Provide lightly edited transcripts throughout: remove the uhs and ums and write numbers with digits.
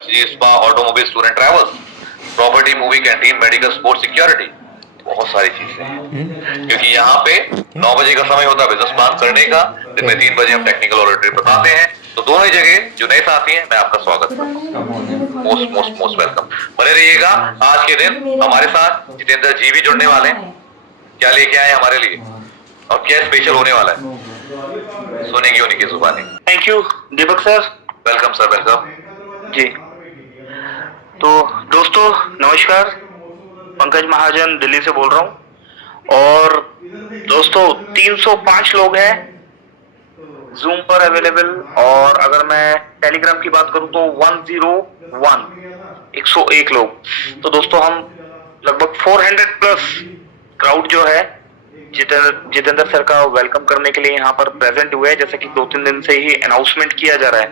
Ji, spa, automobile, tour and travels, property, movie canteen, medical, sports, security, बहुत सारी चीजें हैं। क्योंकि यहाँ पे 9 बजे का समय होता है बिजनेस प्लान करने का, दिन में 3 बजे हम टेक्निकल ऑडिटरी बताते हैं। तो दोनों ही जगह जो नए साथी हैं, मैं आपका स्वागत करता हूँ। Most most most welcome. बने रहिएगा। आज के दिन हमारे साथ जितेंद्र जी भी जुड़ने वाले हैं। क्या लेके आए हमारे लिए और क्या स्पेशल होने वाला है, सुनेंगे उन्हीं की जुबानी। Thank you Deepak sir. Welcome sir, welcome ji, तो दोस्तों नमस्कार। पंकज महाजन दिल्ली से बोल रहा हूँ और दोस्तों 305 लोग हैं जूम पर अवेलेबल, और अगर मैं टेलीग्राम की बात करूं तो 101 लोग। तो दोस्तों हम लगभग 400 प्लस क्राउड जो है जितेंद्र सर का वेलकम करने के लिए यहाँ पर प्रेजेंट हुए हैं। जैसे कि 2-3 दिन से ही अनाउंसमेंट किया जा रहा है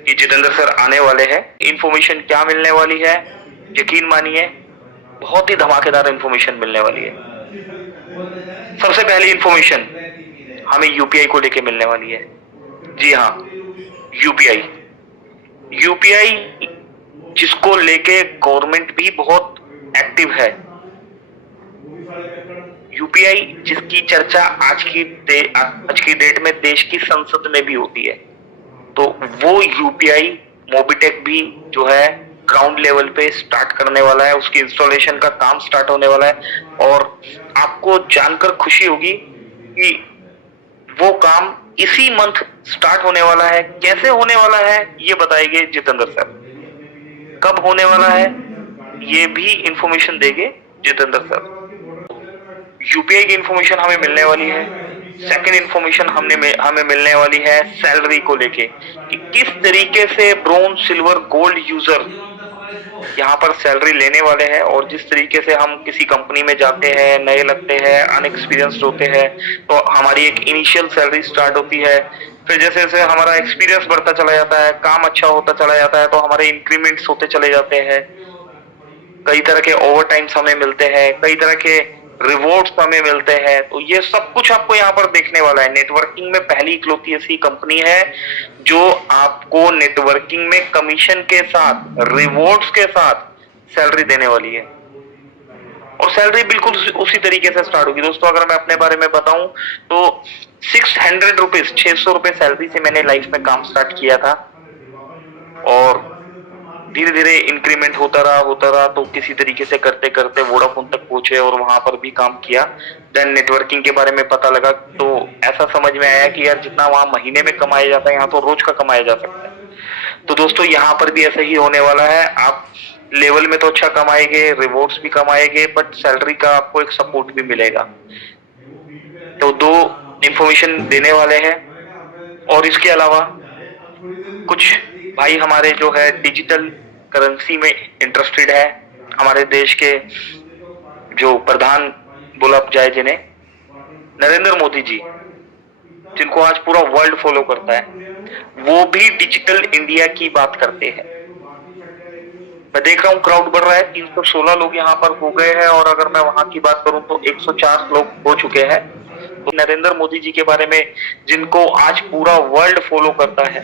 कि जितेंद्र सर आने वाले हैं। इन्फॉर्मेशन क्या मिलने वाली है, यकीन मानिए बहुत ही धमाकेदार इन्फॉर्मेशन मिलने वाली है। सबसे पहली इन्फॉर्मेशन हमें यूपीआई को लेके मिलने वाली है। जी हाँ, यूपीआई यूपीआई जिसको लेके गवर्नमेंट भी बहुत एक्टिव है। यूपीआई जिसकी चर्चा आज की डेट में देश की संसद में भी होती है। तो वो यूपीआई मोबिटेक भी जो है ग्राउंड लेवल पे स्टार्ट करने वाला है, उसकी इंस्टॉलेशन का काम स्टार्ट होने वाला है। और आपको जानकर खुशी होगी कि वो काम इसी मंथ स्टार्ट होने वाला है। कैसे होने वाला है ये बताएंगे जितेंद्र सर। कब होने वाला है ये भी इंफॉर्मेशन देंगे जितेंद्र सर। यूपीआई की इंफॉर्मेशन हमें मिलने वाली है। सेकंड इंफॉर्मेशन हमें मिलने वाली है सैलरी को लेके कि किस तरीके से ब्रोंज, सिल्वर, गोल्ड यूजर यहाँ पर सैलरी लेने वाले हैं। और जिस तरीके से हम किसी कंपनी में जाते हैं, नए लगते हैं, अनएक्सपीरियंस्ड होते हैं, तो हमारी एक इनिशियल सैलरी स्टार्ट होती है। फिर जैसे जैसे हमारा एक्सपीरियंस बढ़ता चला जाता है, काम अच्छा होता चला जाता है, तो हमारे इंक्रीमेंट्स होते चले जाते हैं। कई तरह के ओवर टाइम्स हमें मिलते हैं, कई तरह के रिवॉर्ड्स हमें मिलते हैं। तो ये सब कुछ आपको यहाँ पर देखने वाला है। नेटवर्किंग में पहली इकलौती ऐसी कंपनी है जो आपको नेटवर्किंग में कमीशन के साथ, रिवॉर्ड्स के साथ सैलरी देने वाली है। और सैलरी बिल्कुल उसी तरीके से स्टार्ट होगी। दोस्तों अगर मैं अपने बारे में बताऊं तो 600 रुपए सैलरी से मैंने लाइफ में काम स्टार्ट किया था, और धीरे धीरे इंक्रीमेंट होता रहा तो किसी तरीके से करते करते वोडाफोन तक पहुंचे और वहां पर भी काम किया। देन नेटवर्किंग के बारे में पता लगा तो ऐसा समझ में आया कि यार जितना वहां महीने में कमाया जाता है, यहाँ तो रोज का कमाया जा सकता है। तो दोस्तों यहाँ पर भी ऐसा ही होने वाला है। आप लेवल में तो अच्छा कमाएंगे, रिवॉर्ड्स भी कमाएंगे, बट सैलरी का आपको एक सपोर्ट भी मिलेगा। तो दो इंफॉर्मेशन देने वाले हैं। और इसके अलावा कुछ भाई हमारे जो है डिजिटल करेंसी में इंटरेस्टेड है। हमारे देश के जो प्रधान बोला जाए जिन्हें, नरेंद्र मोदी जी, जिनको आज पूरा वर्ल्ड फॉलो करता है, वो भी डिजिटल इंडिया की बात करते हैं। मैं देख रहा हूँ क्राउड बढ़ रहा है, 316 लोग यहाँ पर हो गए हैं। और अगर मैं वहां की बात करूं तो 104 लोग हो चुके हैं। तो नरेंद्र मोदी जी के बारे में, जिनको आज पूरा वर्ल्ड फॉलो करता है,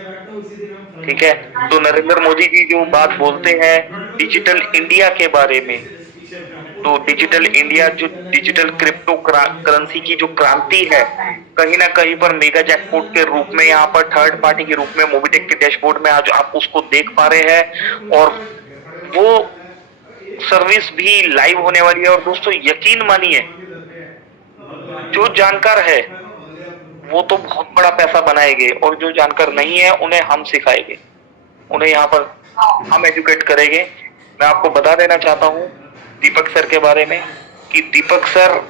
ठीक है, तो नरेंद्र मोदी जी जो बात बोलते हैं डिजिटल इंडिया के बारे में, तो डिजिटल इंडिया जो डिजिटल क्रिप्टो करेंसी की जो क्रांति है, कहीं ना कहीं पर मेगा जैकपॉट के रूप में, यहाँ पर थर्ड पार्टी के रूप में मोबिटेक के डैशबोर्ड में आज आप उसको देख पा रहे हैं। और वो सर्विस भी लाइव होने वाली है। और दोस्तों यकीन मानिए, जो जानकार है वो तो बहुत बड़ा पैसा बनाएंगे, और जो जानकार नहीं है उन्हें हम सिखाएंगे, उन्हें यहाँ पर हम एजुकेट करेंगे। मैं आपको बता देना चाहता हूँ दीपक सर के बारे में कि दीपक सर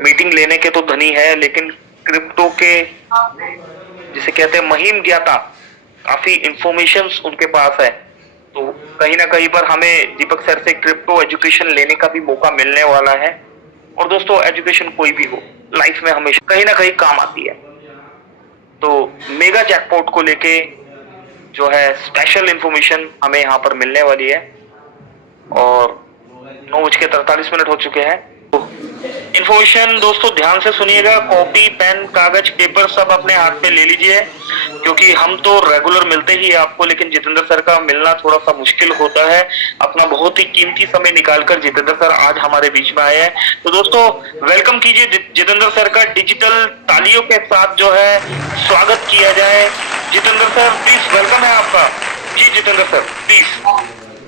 मीटिंग लेने के तो धनी है, लेकिन क्रिप्टो के जिसे कहते हैं महिम ज्ञाता, काफी इंफॉर्मेशंस उनके पास है। तो कहीं ना कहीं पर हमें दीपक सर से क्रिप्टो एजुकेशन लेने का भी मौका मिलने वाला है। और दोस्तों एजुकेशन कोई भी हो लाइफ में हमेशा कहीं ना कहीं काम आती है। तो मेगा जैकपॉट को लेके जो है स्पेशल इंफॉर्मेशन हमें यहाँ पर मिलने वाली है। और 9:43 हो चुके हैं। तो इन्फॉर्मेशन दोस्तों ध्यान से सुनिएगा, कॉपी पेन कागज पेपर सब अपने हाथ में ले लीजिए, क्योंकि हम तो रेगुलर मिलते ही आपको, लेकिन जितेंद्र सर का मिलना थोड़ा सा मुश्किल होता है। अपना बहुत ही कीमती समय निकालकर जितेंद्र सर आज हमारे बीच में आए हैं। तो दोस्तों वेलकम कीजिए जितेंद्र सर का, डिजिटल तालियों के साथ जो है स्वागत किया जाए। जितेंद्र सर प्लीज, वेलकम है आपका। जी Jitendra sir please,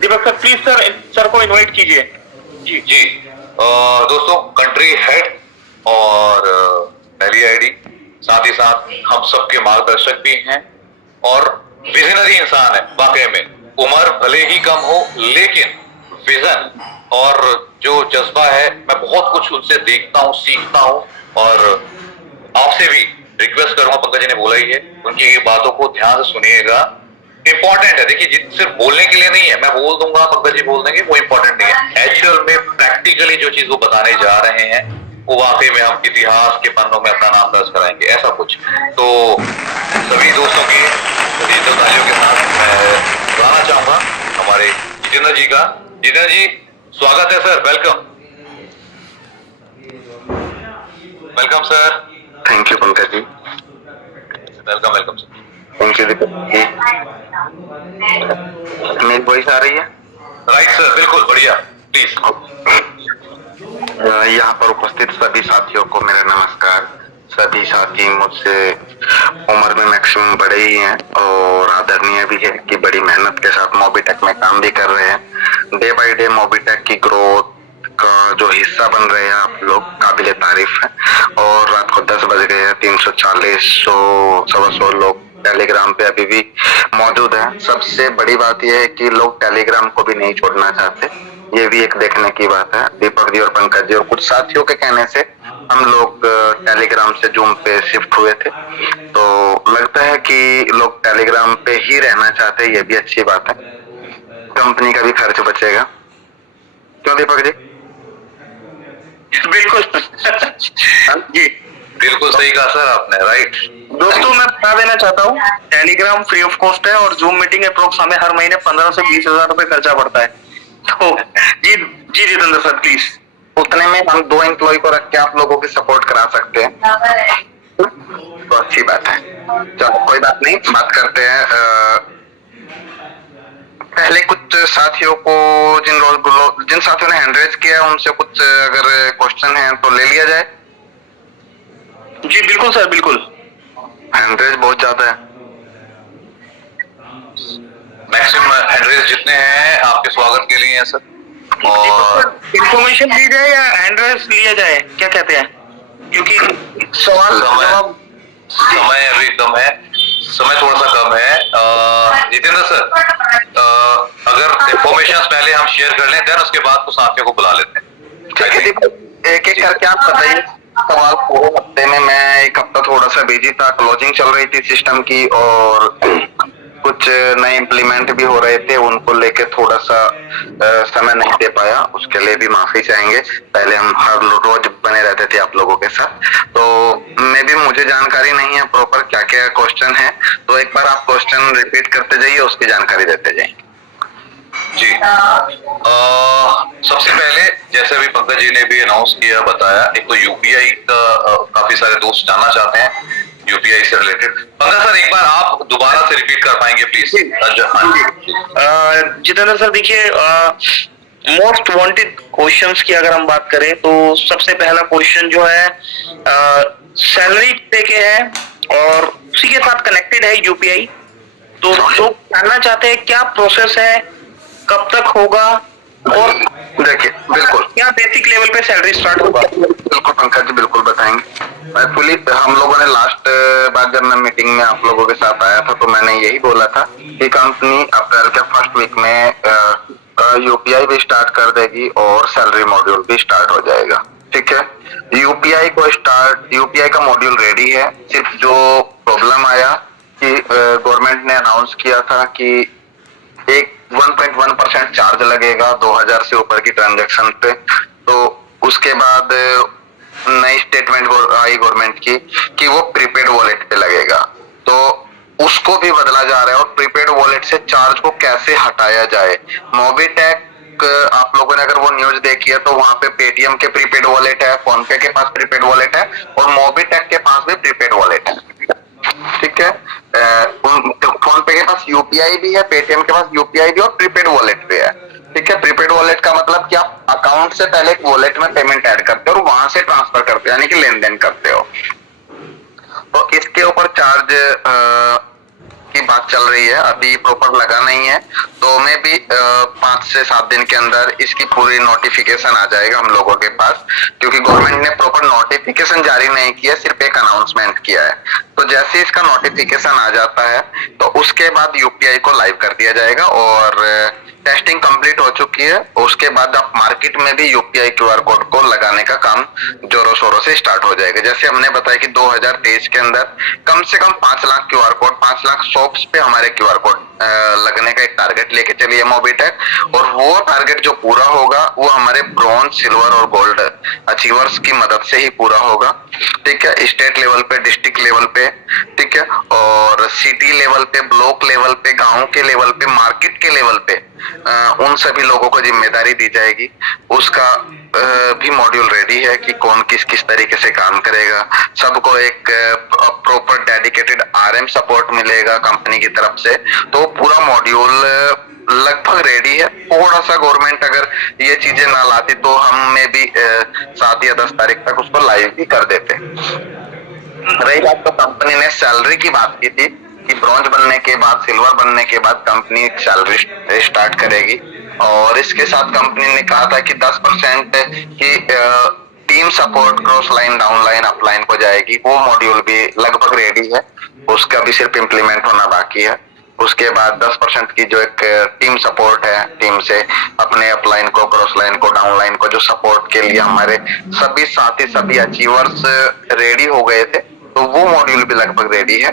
Deepak sir please sir को इन्वाइट कीजिए। जी जी दोस्तों, कंट्री हेड और पहली आईडी, साथ ही साथ हम सबके मार्गदर्शक भी हैं और विजनरी इंसान है वाकई में। उम्र भले ही कम हो लेकिन विजन और जो जज्बा है, मैं बहुत कुछ उनसे देखता हूँ, सीखता हूँ। और आपसे भी रिक्वेस्ट करूंगा, पंकज जी ने बोला ही है, उनकी बातों को ध्यान से सुनिएगा। इंपॉर्टेंट है, देखिए सिर्फ बोलने के लिए नहीं है, मैं बोल दूंगा पंकज जी बोल देंगे, वो इंपॉर्टेंट नहीं है। एक्चुअल में प्रैक्टिकली जो चीज वो बताने जा रहे हैं वो वाकई में हम इतिहास के पन्नों में अपना नाम दर्ज कराएंगे, ऐसा कुछ। तो सभी दोस्तों की डिजिटल तालियों के साथ मैं बुलाना चाहूंगा हमारे जितेंद्र जी का। जितेंद्र जी स्वागत है sir, welcome. Welcome sir. Thank you Pankaj ji. Welcome welcome sir. Thank you Deepak ji. मेरी वॉइस आ रही है? राइट सर, बिल्कुल बढ़िया, प्लीज। यहाँ पर उपस्थित सभी साथियों को मेरा नमस्कार। सभी साथी मुझसे उम्र में मैक्सिमम बड़े ही हैं और आदरणीय भी है कि बड़ी मेहनत के साथ मोबीटेक में काम भी कर रहे हैं। डे बाय डे मोबीटेक की ग्रोथ का जो हिस्सा बन रहे हैं आप लोग, काबिले तारीफ है। और रात को 10 बज गए हैं, 340 100 लोग टेलीग्राम पे अभी भी मौजूद हैं। सबसे बड़ी बात यह है कि लोग टेलीग्राम को भी नहीं छोड़ना चाहते, ये भी एक देखने की बात है। दीपक जी और पंकज जी और कुछ साथियों के कहने से हम लोग टेलीग्राम से जूम पे शिफ्ट हुए थे, तो लगता है कि लोग टेलीग्राम पे ही रहना चाहते हैं, ये भी अच्छी बात है। कंपनी का भी खर्च बचेगा, क्यों दीपक जी? बिल्कुल जी बिल्कुल सही कहा सर आपने, राइट। दोस्तों मैं बता देना चाहता हूँ, टेलीग्राम फ्री ऑफ कॉस्ट है और जूम मीटिंग अप्रोक्स हमें हर महीने 15 से 20 हजार रुपए खर्चा पड़ता है। तो जी जी जितेंद्र सर प्लीज, उतने में हम 2 एम्प्लॉय को रख के आप लोगों की सपोर्ट करा सकते हैं, तो अच्छी बात है। चलो कोई बात नहीं, बात करते हैं। पहले कुछ साथियों को, जिन साथियों ने हैंड रेज किया उनसे कुछ अगर क्वेश्चन है तो ले लिया जाए। जी बिल्कुल सर, बिल्कुल। हैंड रेज बहुत ज्यादा है। मैक्सिमम हैंड रेज जितने हैं आपके स्वागत के लिए हैं सर। और इंफॉर्मेशन दी जाए या हैंड रेज लिया जाए, क्या कहते हैं? क्योंकि सवाल जवाब समय अभी कम है, समय थोड़ा सा कम है। जितेंद्र सर, अगर इंफॉर्मेशन पहले हम शेयर कर लें, देन उसके बाद तो साथियों को बुला लेते हैं। ठीक है दीपक, एक एक करके आप बताइए सवाल। पूरे हफ्ते में मैं एक हफ्ता थोड़ा सा बिजी था, क्लोजिंग चल रही थी सिस्टम की और कुछ नए इम्प्लीमेंट भी हो रहे थे, उनको लेके थोड़ा सा समय नहीं दे पाया, उसके लिए भी माफी चाहेंगे। पहले हम हर रोज बने रहते थे आप लोगों के साथ, तो मुझे जानकारी नहीं है प्रॉपर क्या क्या क्वेश्चन है, तो एक बार आप क्वेश्चन रिपीट करते जाइए, उसकी जानकारी देते जाइए। जी सबसे पहले जैसे अभी पंकज जी ने भी अनाउंस किया, बताया, एक तो यूपीआई का काफी सारे दोस्त जानना चाहते हैं, यूपीआई से रिलेटेड। पंकज सर एक बार आप दोबारा से रिपीट कर पाएंगे प्लीज? जितेंद्र सर देखिए, मोस्ट वांटेड क्वेश्चंस की अगर हम बात करें तो सबसे पहला क्वेश्चन जो है सैलरी पे के है और उसी के साथ कनेक्टेड है यूपीआई। तो लोग जानना चाहते हैं क्या प्रोसेस है, कब तक होगा और देखिए बिल्कुल क्या बेसिक लेवल पे सैलरी स्टार्ट होगा। बिल्कुल पंकज जी बिल्कुल बताएंगे। एक्चुअली हम लोगों ने लास्ट बार जब मैं मीटिंग में आप लोगों के साथ आया था तो मैंने यही बोला था कि कंपनी अप्रैल के फर्स्ट वीक में यूपीआई भी स्टार्ट कर देगी और सैलरी मॉड्यूल भी स्टार्ट हो जाएगा। ठीक है, यूपीआई का मॉड्यूल रेडी है। सिर्फ जो प्रॉब्लम आया कि गवर्नमेंट ने अनाउंस किया था कि एक 1.1% चार्ज लगेगा 2000 से ऊपर की ट्रांजैक्शन पे, तो उसके बाद नई स्टेटमेंट आई गवर्नमेंट की कि वो प्रीपेड वॉलेट पे लगेगा, तो उसको भी बदला जा रहा है और प्रीपेड वॉलेट से चार्ज को कैसे हटाया जाए। मोबीटेक आप लोगों ने अगर वो न्यूज देखी है तो वहां पे पेटीएम के प्रीपेड वॉलेट है, फोन पे के पास प्रीपेड वॉलेट है और मोबीटेक के पास भी प्रीपेड वॉलेट है। ठीक है, फोन पे के पास यूपीआई भी है, पेटीएम के पास यूपीआई भी और प्रीपेड वॉलेट भी है। ठीक है, प्रीपेड वॉलेट का मतलब कि आप अकाउंट से पहले एक वॉलेट में पेमेंट ऐड करते हो और वहां से ट्रांसफर करते हो, यानी कि लेन देन करते हो। तो इसके ऊपर चार्ज की बात चल रही है, अभी प्रॉपर लगा नहीं है, तो मैं भी 5 से 7 दिन के अंदर इसकी पूरी नोटिफिकेशन आ जाएगा हम लोगों के पास, क्योंकि गवर्नमेंट ने प्रॉपर नोटिफिकेशन जारी नहीं किया, सिर्फ एक अनाउंसमेंट किया है। तो जैसे इसका नोटिफिकेशन आ जाता है तो उसके बाद यूपीआई को लाइव कर दिया जाएगा और टेस्टिंग कंप्लीट हो चुकी है। उसके बाद आप मार्केट में भी यूपीआई क्यूआर कोड को लगाने का काम जोरों शोरों से स्टार्ट हो जाएगा। जैसे हमने बताया कि 2023 के अंदर कम से कम 5 lakh QR code, 5 lakh shops पे हमारे क्यूआर कोड लगने का एक टारगेट लेके चलिए मोबीटेक, और वो टारगेट जो पूरा होगा वो हमारे ब्रॉन्ज, सिल्वर और गोल्ड अचीवर्स की मदद से ही पूरा होगा। ठीक है, स्टेट लेवल पे, डिस्ट्रिक्ट लेवल पे, ठीक है, और सिटी लेवल पे, ब्लॉक लेवल पे, गांव के लेवल पे, मार्केट के लेवल पे उन सभी लोगों को जिम्मेदारी दी जाएगी। उसका भी मॉड्यूल रेडी है कि कौन किस किस तरीके से काम करेगा। सबको एक प्रॉपर डेडिकेटेड आरएम सपोर्ट मिलेगा कंपनी की तरफ से। तो पूरा मॉड्यूल लगभग रेडी है। थोड़ा सा गवर्नमेंट अगर ये चीजें ना लाती तो हम में भी 7 या 10 तारीख तक उसको लाइव भी कर देते। रही बात तो कंपनी ने सैलरी की बात की थी कि ब्रॉन्ज बनने के बाद, सिल्वर बनने के बाद कंपनी सैलरी स्टार्ट करेगी, और इसके साथ कंपनी ने कहा था कि 10% की team support cross line, down line, up line को जाएगी। वो मॉड्यूल भी लगभग रेडी है, उसका भी सिर्फ इम्प्लीमेंट होना बाकी है। उसके बाद 10% की जो एक टीम सपोर्ट है, टीम से अपने अप लाइन को, क्रॉस लाइन को, डाउन लाइन को जो सपोर्ट के लिए हमारे सभी साथी, सभी अचीवर्स रेडी हो गए थे, तो वो मॉड्यूल भी लगभग रेडी है।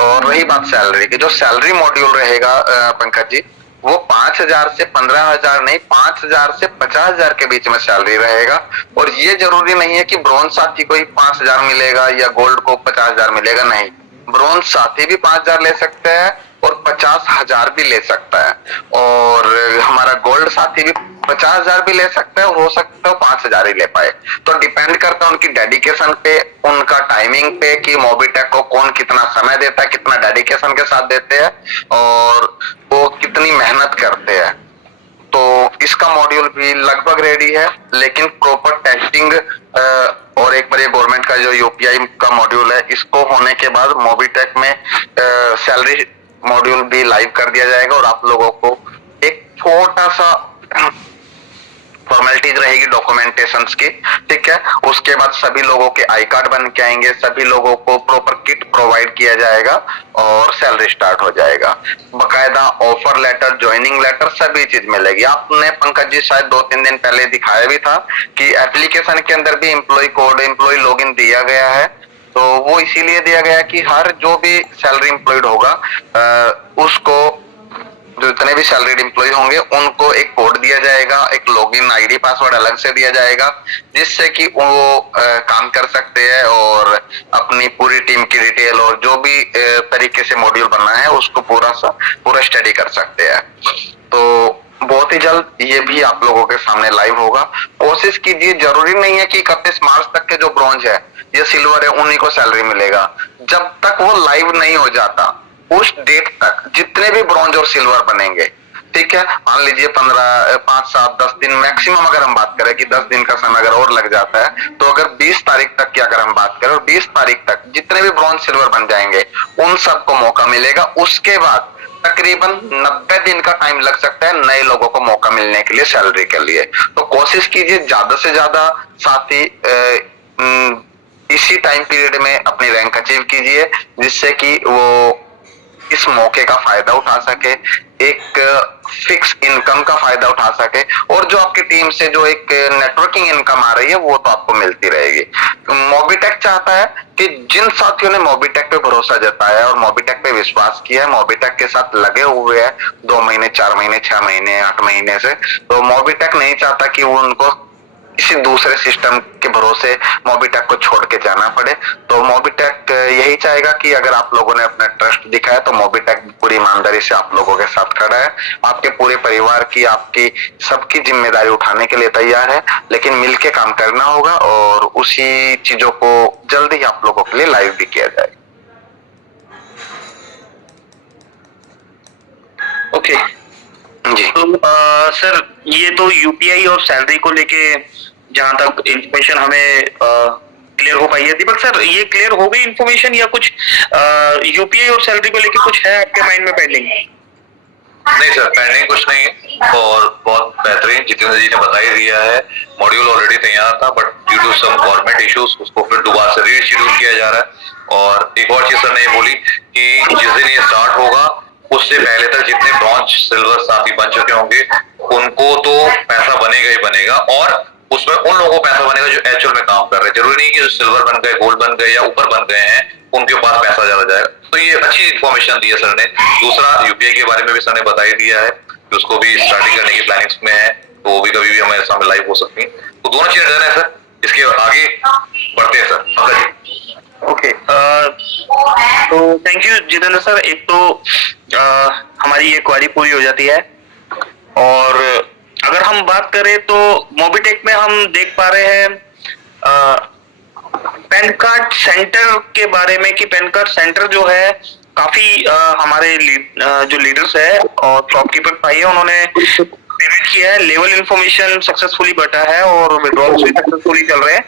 और रही बात सैलरी की, जो सैलरी मॉड्यूल रहेगा पंकज जी, वो 5,000 से 15,000 नहीं, 5,000 से 50,000 के बीच में सैलरी रहेगा। और ये जरूरी नहीं है कि ब्रॉन्ज साथी को ही 5,000 मिलेगा या गोल्ड को 50,000 मिलेगा, नहीं, ब्रॉन्ज साथी भी 5,000 ले सकते हैं और 50,000 भी ले सकता है, और हमारा गोल्ड साथी भी 50,000 भी ले सकता है, हो सकता है 5,000 ही ले पाए। तो डिपेंड करता है उनकी डेडिकेशन पे, उनका टाइमिंग पे कि मोबीटेक को कौन कितना समय देता है, कितना डेडिकेशन के साथ देते हैं और वो कितनी मेहनत करते हैं। तो इसका मॉड्यूल भी लगभग रेडी है, लेकिन प्रॉपर टेस्टिंग और एक बार ये गवर्नमेंट का जो यूपीआई का मॉड्यूल है, इसको होने के बाद मोबीटेक में सैलरी मॉड्यूल भी लाइव कर दिया जाएगा और आप लोगों को एक छोटा सा फॉर्मेलिटीज रहेगी डॉक्यूमेंटेशंस की। ठीक है, उसके बाद सभी लोगों के आई कार्ड बन के आएंगे, सभी लोगों को प्रॉपर किट प्रोवाइड किया जाएगा और सैलरी स्टार्ट हो जाएगा। बकायदा ऑफर लेटर, ज्वाइनिंग लेटर, सभी चीज मिलेगी। आपने पंकज जी शायद 2-3 दिन पहले दिखाया भी था कि एप्लीकेशन के अंदर भी एम्प्लॉय कोड, एम्प्लॉय लॉगिन दिया गया है। तो वो इसीलिए दिया गया कि हर जो भी सैलरी एम्प्लॉयड होगा उसको, जितने भी सैलरीड एम्प्लॉय होंगे उनको एक कोड दिया जाएगा, एक लॉगिन आईडी पासवर्ड अलग से दिया जाएगा, जिससे कि वो काम कर सकते हैं और अपनी पूरी टीम की डिटेल और जो भी तरीके से मॉड्यूल बनना है उसको पूरा स्टडी कर सकते हैं। तो बहुत ही जल्द ये भी आप लोगों के सामने लाइव होगा। कोशिश कीजिए, जरूरी नहीं है कि 31 मार्च तक के जो ब्रॉन्ज है या सिल्वर है उन्हीं को सैलरी मिलेगा। जब तक वो लाइव नहीं हो जाता उस डेट तक जितने भी ब्रॉन्ज और सिल्वर बनेंगे, ठीक है, मान लीजिए 15, 5, 7, 10 दिन मैक्सिमम अगर हम बात करें कि 10 दिन का समय अगर और लग जाता है, तो अगर 20 तारीख तक की अगर हम बात करें और 20 तारीख तक जितने भी ब्रॉन्ज सिल्वर बन जाएंगे उन सबको मौका मिलेगा। उसके बाद तकरीबन 90 दिन का टाइम लग सकता है नए लोगों को मौका मिलने के लिए सैलरी के लिए। तो कोशिश कीजिए ज्यादा से ज्यादा साथी इसी टाइम पीरियड में अपनी रैंक अचीव कीजिए, जिससे कि वो इस मौके का फायदा उठा सके, एक फिक्स इनकम का फायदा उठा सके, और जो आपकी टीम से जो एक नेटवर्किंग इनकम आ रही है वो तो आपको मिलती रहेगी। मोबीटेक चाहता है कि जिन साथियों ने मोबीटेक पे भरोसा जताया और मोबीटेक पे विश्वास किया है, मोबीटेक के साथ लगे हुए हैं 2 महीने, 4 महीने, 6 महीने, 8 महीने से, तो मोबीटेक नहीं चाहता कि वो उनको किसी दूसरे सिस्टम के भरोसे मोबिटेक को छोड़ के जाना पड़े। तो मोबिटेक यही चाहेगा कि अगर आप लोगों ने अपना ट्रस्ट दिखाया तो मोबिटेक पूरी ईमानदारी से आप लोगों के साथ खड़ा है, आपके पूरे परिवार की, आपकी सबकी जिम्मेदारी उठाने के लिए तैयार है, लेकिन मिलके काम करना होगा और उसी चीजों को जल्दी ही आप लोगों के लिए लाइव भी किया जाए। ओके जी तो सर ये तो यूपीआई और सैलरी को लेके जहां तक इंफॉर्मेशन हमें क्लियर हो पाई है। दीपक सर ये क्लियर हो गई इंफॉर्मेशन या कुछ यूपीआई और सैलरी को लेके कुछ है आपके माइंड में पेंडिंग? नहीं सर, पेंडिंग कुछ नहीं है और बहुत बेहतरीन जितेंद्र जी ने बता ही दिया है। मॉड्यूल ऑलरेडी तैयार था but due to some government issues उसको फिर दोबारा से रीशेड्यूल किया जा रहा है। और एक और चीज सर ने बोली कि जिस दिन ये स्टार्ट होगा उससे पहले तक जितने ब्रॉन्ज सिल्वर साथी बन चुके होंगे उनको तो पैसा बनेगा ही बनेगा, और उसमें उन लोगों को पैसा बनेगा जो एक्चुअल में काम कर रहे हैं। जरूरी नहीं कि जो सिल्वर बन गए, गोल्ड बन गए या ऊपर बन गए हैं उनके पास पैसा ज्यादा जाएगा। तो ये अच्छी इन्फॉर्मेशन दी है सर ने। दूसरा यूपीआई के बारे में भी सर ने बता ही दिया है कि उसको भी स्टार्टिंग करने की प्लानिंग्स में है, तो वो भी कभी भी हमारे सामने लाइव हो सकती है। तो दोनों चीजें डन है सर, इसके आगे बढ़ते हैं सर। ओके तो थैंक यू जितेंद्र सर। एक तो हमारी ये क्वारी पूरी हो जाती है, और अगर हम बात करें तो मोबिटेक में हम देख पा रहे हैं पैन कार्ड सेंटर के बारे में कि पैन कार्ड सेंटर जो है काफी हमारे जो लीडर्स है और शॉपकीपर भाई है उन्होंने पेमेंट किया है, लेवल इंफॉर्मेशन सक्सेसफुली बटा है और विड्रॉल्स भी सक्सेसफुली चल रहे हैं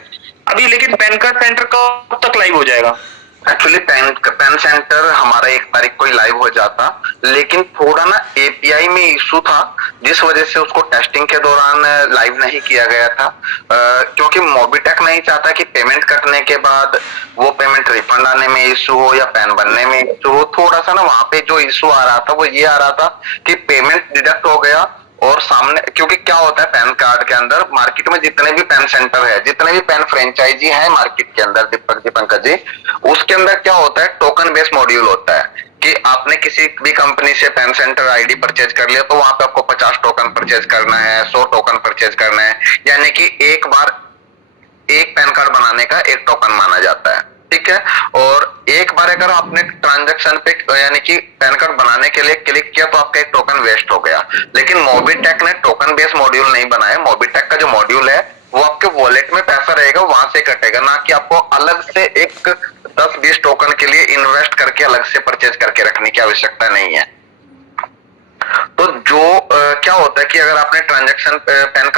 अभी। लेकिन पैन कार्ड सेंटर कब तक लाइव हो जाएगा? एक्चुअली पैन सेंटर हमारा 1 तारीख को ही लाइव हो जाता, लेकिन थोड़ा ना एपीआई में इशू था जिस वजह से उसको टेस्टिंग के दौरान लाइव नहीं किया गया था, क्योंकि मोबिटेक नहीं चाहता कि पेमेंट कटने के बाद वो पेमेंट रिफंड आने में इशू हो या पैन बनने में इशू हो। थोड़ा सा ना वहां पे जो इशू आ रहा था वो ये आ रहा था कि पेमेंट डिडक्ट हो गया और सामने, क्योंकि क्या होता है पैन कार्ड के अंदर मार्केट में जितने भी पैन सेंटर है, जितने भी पैन फ्रेंचाइजी है मार्केट के अंदर दीपक जी, पंकज जी, उसके अंदर क्या होता है टोकन बेस्ड मॉड्यूल होता है कि आपने किसी भी कंपनी से पैन सेंटर आईडी परचेज कर लिया तो वहां पे आपको 50 टोकन परचेज करना है, 100 टोकन परचेज करना है, यानी कि एक बार एक पैन कार्ड बनाने का 1 टोकन माना जाता है, ठीक है। और एक बार अगर आपने ट्रांजैक्शन पे यानी कि पैन कार्ड बनाने के लिए क्लिक किया तो आपका 1 टोकन वेस्ट हो गया। लेकिन मोबिटेक ने टोकन बेस्ड मॉड्यूल नहीं बनाया। मोबिटेक का जो मॉड्यूल है वो आपके वॉलेट में पैसा रहेगा, वहां से कटेगा, ना कि आपको अलग से एक 10-20 टोकन के लिए इन्वेस्ट करके अलग से परचेज करके रखने की आवश्यकता नहीं है। तो जो क्या होता है कि अगर आपने ट्रांजैक्शन पैन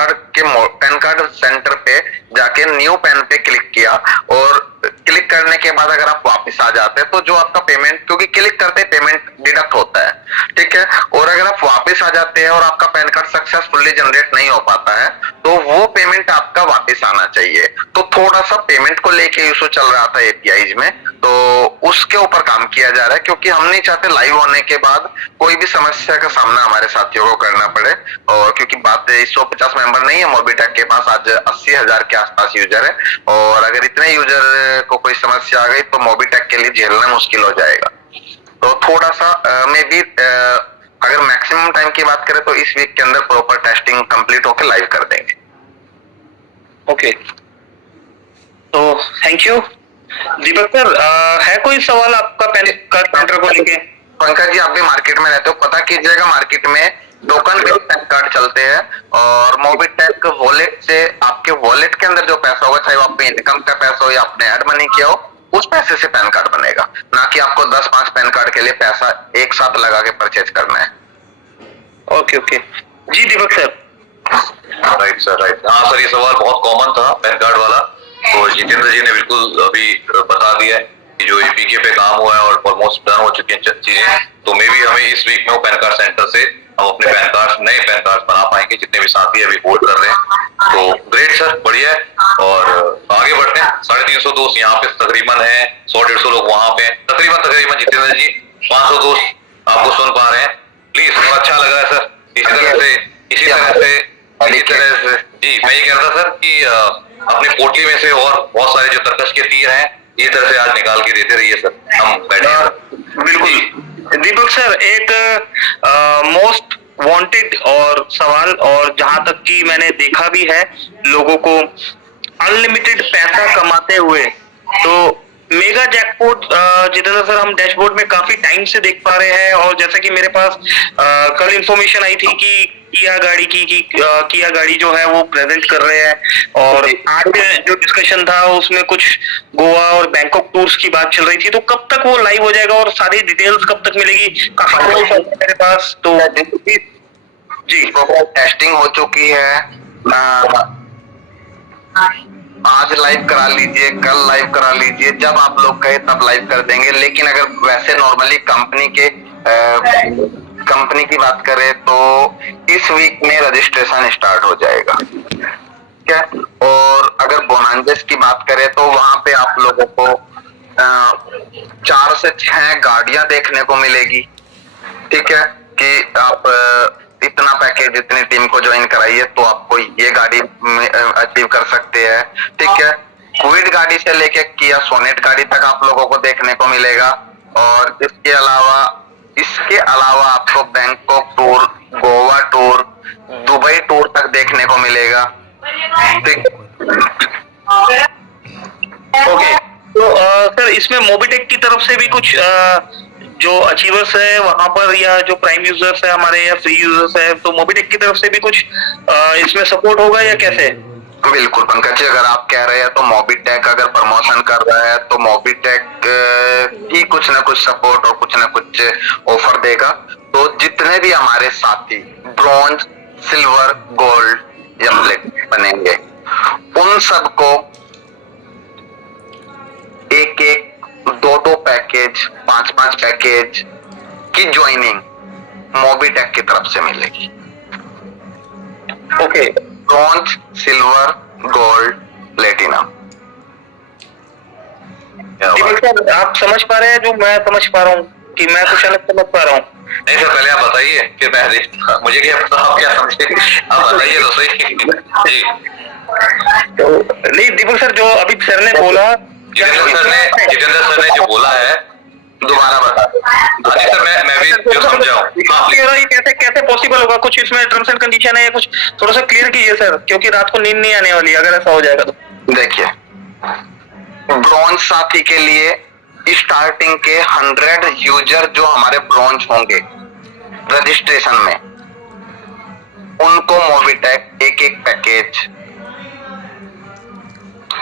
कार्ड सेंटर पे जाके न्यू पैन पे क्लिक किया और क्लिक करने के बाद अगर आप वापस आ जाते हैं तो जो आपका पेमेंट, क्योंकि क्लिक करते पेमेंट डिडक्ट होता है, ठीक है, और अगर आप वापस आ जाते हैं और आपका पैन कार्ड सक्सेसफुली जनरेट नहीं हो पाता है तो वो पेमेंट आपका वापस आना चाहिए। तो थोड़ा सा पेमेंट को लेके इशू चल रहा था एपीआईज में, तो उसके ऊपर काम किया जा रहा है, क्योंकि हम नहीं चाहते लाइव होने के बाद कोई भी समस्या का सामना हमारे साथियों को करना पड़े। और क्योंकि बात 150 मेंबर नहीं है मोबिटेक के पास, आज 80,000 के आसपास यूजर है, और अगर इतने यूजर को कोई समस्या आ गई तो मोबिटेक के लिए झेलना मुश्किल हो जाएगा। तो थोड़ा सा मे बी अगर मैक्सिमम टाइम की बात करें तो इस वीक के अंदर प्रॉपर टेस्टिंग कंप्लीट होकर लाइव कर देंगे। ओके तो थैंक यू दीपक सर। है कोई सवाल आपका पैन कार्ड सेंटर को लेके? पंकज जी आप भी मार्केट में रहते हो, पता कीजिएगा मार्केट में टोकन बेस्ड पैन कार्ड चलते हैं और मोबिटेक वॉलेट से आपके वॉलेट के अंदर जो पैसा होगा, चाहे वो आपके इनकम का पैसा हो या आपने एड मनी किया हो, उस पैसे से पैन कार्ड बनेगा, ना कि आपको 10-5 पैन कार्ड के लिए पैसा एक साथ लगा के परचेज करना है। ओके ओके जी दीपक सर। Right sir, right. हाँ सर, ये सवाल बहुत कॉमन था पैन कार्ड वाला, तो जितेंद्र जी ने बिल्कुल अभी बता दिया है कि जो एपीके पे काम हुआ है और ऑलमोस्ट डन हो चुकी हैं चीजें, तो मे भी हमें इस वीक में वो पैन कार्ड सेंटर से हम अपने पैन कार्ड, नए पैन कार्ड बना पाएंगे जितने भी साथी अभी होल्ड कर रहे हैं। तो ग्रेट सर, बढ़िया है। और आगे बढ़ते हैं। 350 दोस्त यहाँ पे तकरीबन है, 100-150 लोग वहां पे तकरीबन जितेंद्र जी 500 दोस्त आपको सुन पा रहे हैं। प्लीज, बहुत अच्छा लग रहा है सर। इसी तरह से जी मैं ये कह रहा था सर कि अपनी पोटली में से और बहुत सारे जो तरकश के तीर हैं ये तरह से आज निकाल के देते रहिए सर, हम बैठे। बिल्कुल दीपक सर, एक मोस्ट वांटेड और सवाल, और जहां तक कि मैंने देखा भी है लोगों को अनलिमिटेड पैसा कमाते हुए। तो मेगा जैकपॉट जितेंद्र सर हम डैशबोर्ड में काफी टाइम से देख पा रहे हैं, और जैसा कि मेरे पास कल इंफॉर्मेशन आई थी कि किया गाड़ी जो है वो प्रेजेंट कर रहे हैं, और आज जो डिस्कशन था उसमें कुछ गोवा और बैंकॉक टूर्स की बात चल रही थी। तो कब तक वो लाइव हो जाएगा और सारी डिटेल्स कब तक मिलेगी? काफी मेरे पास तो जी टेस्टिंग हो चुकी है। आज लाइव करा लीजिए, कल लाइव करा लीजिए, जब आप लोग कहे तब लाइव कर देंगे। लेकिन अगर वैसे नॉर्मली कंपनी की बात करें तो इस वीक में रजिस्ट्रेशन स्टार्ट हो जाएगा, ठीक है। और अगर बोनांजेस की बात करें तो वहां पे आप लोगों को 4 से 6 गाड़ियां देखने को मिलेगी, ठीक है। कि आप इतना पैकेज इतनी टीम को ज्वाइन कराइए तो आपको ये गाड़ी अचीव कर सकते हैं, ठीक है। क्विड गाड़ी से लेके किया सोनेट गाड़ी तक आप लोगों को देखने को मिलेगा। और इसके अलावा आपको Bangkok tour, Goa tour, Dubai tour तक देखने को मिलेगा, ठीक। ओके, तो सर इसमें मोबिटेक की तरफ से भी कुछ जो अचीवर्स है वहां पर, या जो प्राइम यूजर्स है हमारे या फ्री यूजर्स है, तो मोबिटेक की तरफ से भी कुछ इसमें सपोर्ट होगा या कैसे? बिल्कुल पंकज जी, अगर आप कह रहे हैं तो मोबिटेक अगर प्रमोशन कर रहा है तो मोबिटेक ही कुछ ना कुछ सपोर्ट और कुछ ना कुछ ऑफर देगा। तो जितने भी हमारे साथी ब्रॉन्ज, सिल्वर, गोल्ड या प्लेटिनम बनेंगे उन सबको एक 2 पैकेज, 5 पैकेज की ज्वाइनिंग मोबिटेक की तरफ से मिलेगी। Okay, bronze, silver, gold, platinum. आप समझ पा रहे हैं जो मैं समझ पा रहा हूँ कि मैं कुछ अलग समझ पा रहा हूँ? नहीं सर, पहले आप बताइए कि मुझे क्या पता आप क्या समझे, आप बताइए तो सही। जी तो नहीं दीपक सर, जो अभी सर ने बोला, जितेंद्र सर ने जो बोला है दोबारा बता। हाँ सर, मैं भी जो समझा हूँ। ये कैसे पॉसिबल होगा? कुछ इसमें टर्म्स एंड कंडीशन है, कुछ थोड़ा सा क्लियर कीजिए सर, क्योंकि रात को नींद नहीं आने वाली अगर ऐसा हो जाएगा तो। देखिए, ब्रॉन्ज साथी के लिए स्टार्टिंग के 100 यूजर जो हमारे ब्रॉन्ज होंगे रजिस्ट्रेशन में, उनको मोबिटेक एक पैकेज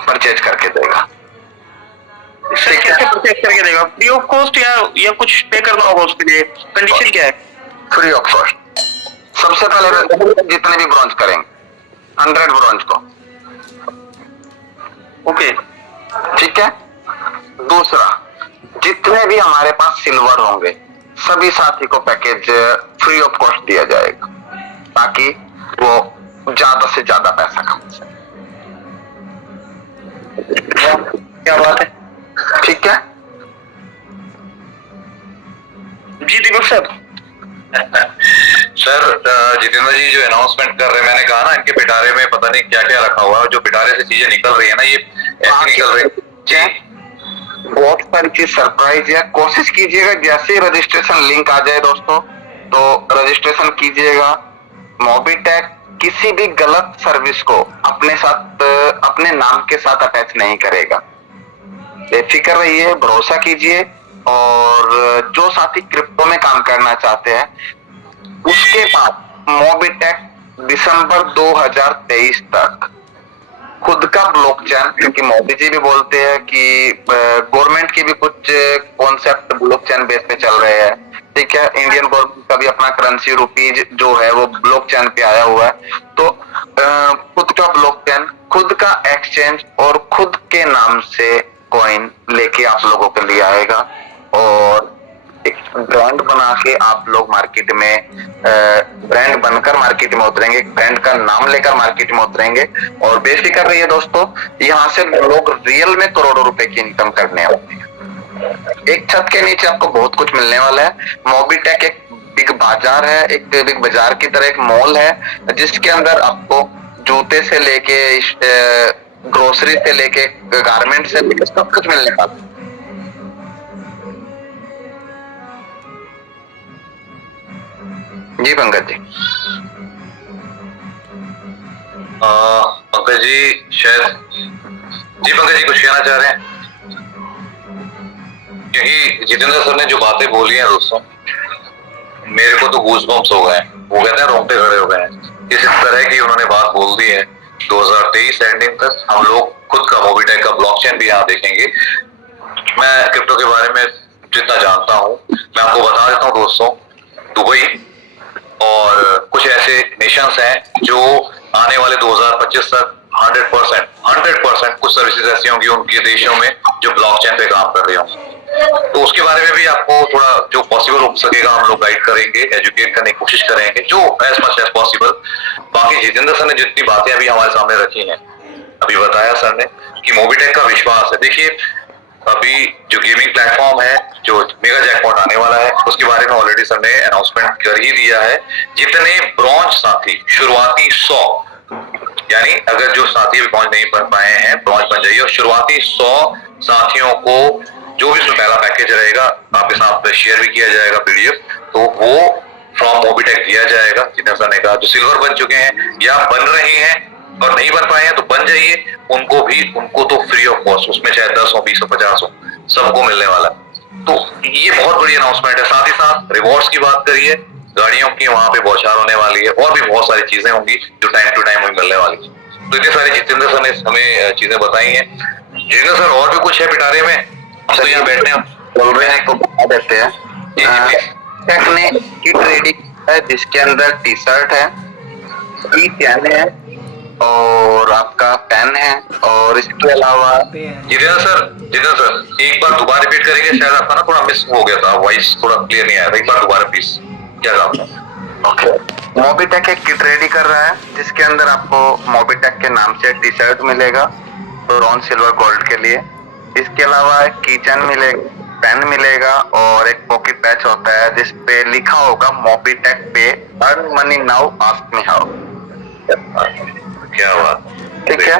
परचेज करके देगा। कैसे परचेज करके देगा? फ्री ऑफ कॉस्ट या कुछ पे करना होगा उसके लिए? कंडीशन क्या है? Free of cost. सबसे पहले जितने भी ब्रॉन्ज करेंगे 100 ब्रॉन्ज को, ओके, ठीक है। दूसरा, जितने भी हमारे पास सिल्वर होंगे सभी साथी को पैकेज फ्री ऑफ कॉस्ट दिया जाएगा, ताकि वो ज्यादा से ज्यादा पैसा कमा सके। क्या बात है, ठीक है जी दीपक सर। सर जितेंद्र जी जो अनाउंसमेंट कर रहे हैं, मैंने कहा ना इनके पिटारे में पता नहीं क्या क्या रखा हुआ है, जो पिटारे से चीजें निकल रही है ना, ये ऐसी निकल रही है। बहुत सारी चीज सरप्राइज है। कोशिश कीजिएगा जैसे ही रजिस्ट्रेशन लिंक आ जाए दोस्तों तो रजिस्ट्रेशन कीजिएगा। मोबिटेक किसी भी गलत सर्विस को अपने साथ, अपने नाम के साथ अटैच नहीं करेगा। बेफिक्र रहिए, भरोसा कीजिए। और जो साथी क्रिप्टो में काम करना चाहते हैं उसके बाद मोबिटेक दिसंबर 2023 तक खुद का ब्लॉकचेन, क्योंकि मोदी जी भी बोलते हैं कि गवर्नमेंट की भी कुछ कॉन्सेप्ट ब्लॉकचेन बेस पे चल रहे हैं, ठीक है। इंडियन गवर्नमेंट का भी अपना करेंसी रुपीज जो है वो ब्लॉकचेन पे आया हुआ है। तो खुद का ब्लॉकचेन, खुद का एक्सचेंज और खुद के नाम से कॉइन लेके आप लोगों के लिए आएगा। और एक ब्रांड बना के आप लोग मार्केट में, ब्रांड बनकर मार्केट में उतरेंगे, ब्रांड का नाम लेकर मार्केट में उतरेंगे। और बेफिक्र रहिए दोस्तों, यहाँ से लोग रियल में करोड़ों रुपए की इनकम करने वाले हैं। एक छत के नीचे आपको बहुत कुछ मिलने वाला है। मोबिटेक एक बिग बाजार है, एक बिग बाजार की तरह एक मॉल है जिसके अंदर आपको जूते से लेके ग्रोसरी से लेके गारमेंट से लेके सब कुछ मिलने वाला है। जी पंकज जी। पंकज जी शायद, जी पंकज जी कुछ कहना चाह रहे हैं? क्योंकि जितेंद्र सर ने जो बातें बोली हैं दोस्तों, मेरे को तो गूज़बम्प्स हो गए। वो कहते हैं रोंगटे खड़े हो गए हैं। इस तरह की उन्होंने बात बोल दी है। 2023 एंडिंग तक हम लोग खुद का मोबिटेक का ब्लॉकचेन भी यहाँ देखेंगे। मैं क्रिप्टो के बारे में जितना जानता हूँ मैं आपको बता देता हूँ दोस्तों, दुबई और कुछ ऐसे नेशंस हैं जो आने वाले 2025 तक 100% कुछ सर्विसेज ऐसी होंगी उनके देशों में जो ब्लॉकचेन पे काम कर रहे होंगे। तो उसके बारे में भी आपको थोड़ा जो पॉसिबल हो सकेगा हम लोग गाइड करेंगे, एजुकेट करने की कोशिश करेंगे जो एज मच एज पॉसिबल। बाकी जितेंद्र सर ने जितनी बातें अभी हमारे सामने रखी हैं, अभी बताया सर ने कि मोबिटेक का विश्वास है। देखिए अभी जो गेमिंग प्लेटफॉर्म है, जो मेगा जैकपॉट आने वाला है, उसके बारे में ऑलरेडी सर ने अनाउंसमेंट कर ही दिया है। जितने ब्रॉन्ज साथी शुरुआती 100, यानी अगर जो साथी अभी ब्रॉन्ज नहीं बन पाए हैं ब्रॉन्ज बन जाइए, और शुरुआती 100 साथियों को जो भी उसमें पहला पैकेज रहेगा आपके साथ शेयर भी किया जाएगा पीडीएफ, तो वो फ्रॉम मोबिटेक दिया जाएगा। जितने सर ने कहा जो सिल्वर बन चुके हैं या बन रहे हैं और नहीं बन पाए हैं तो बन जाइए, उनको तो फ्री ऑफ कॉस्ट, उसमें चाहे 10 हो 20 हो 50 हो सबको मिलने वाला। तो ये बहुत बड़ी अनाउंसमेंट है। साथ ही साथ रिवॉर्ड्स की बात करिए, गाड़ियों की वहां पे बौछार होने वाली है और भी बहुत सारी चीजें होंगी जो टाइम टू टाइम मिलने वाली। तो इतने सारे जितेंद्र सर ने हमें चीजें बताई हैं। जितेंद्र सर और भी कुछ है पिटारे में? हम तो यहाँ बैठे हैं बोल रहे हैं, बता देते हैं। टेक ने किट रेडी है जिसके अंदर टी शर्ट है, कैन है और आपका पेन है, और इसके अलावा जितेंद्र सर एक बार दोबारा रिपीट करेंगे, शायद आपका ना थोड़ा मिस हो गया था, वॉइस थोड़ा क्लियर नहीं आया था। एक बार दोबारा प्लीज, क्या काम है? ओके, मोबिटेक एक किट रेडी कर रहा है जिसके अंदर आपको मोबिटेक के नाम से टी शर्ट मिलेगा ब्रॉन्ज सिल्वर गोल्ड के लिए। इसके अलावा एक कीचेन मिलेगा, पेन मिलेगा और एक पॉकेट पैच होता है जिसपे लिखा होगा मोबिटेक पे earn money now ask me how. क्या बात, ठीक है।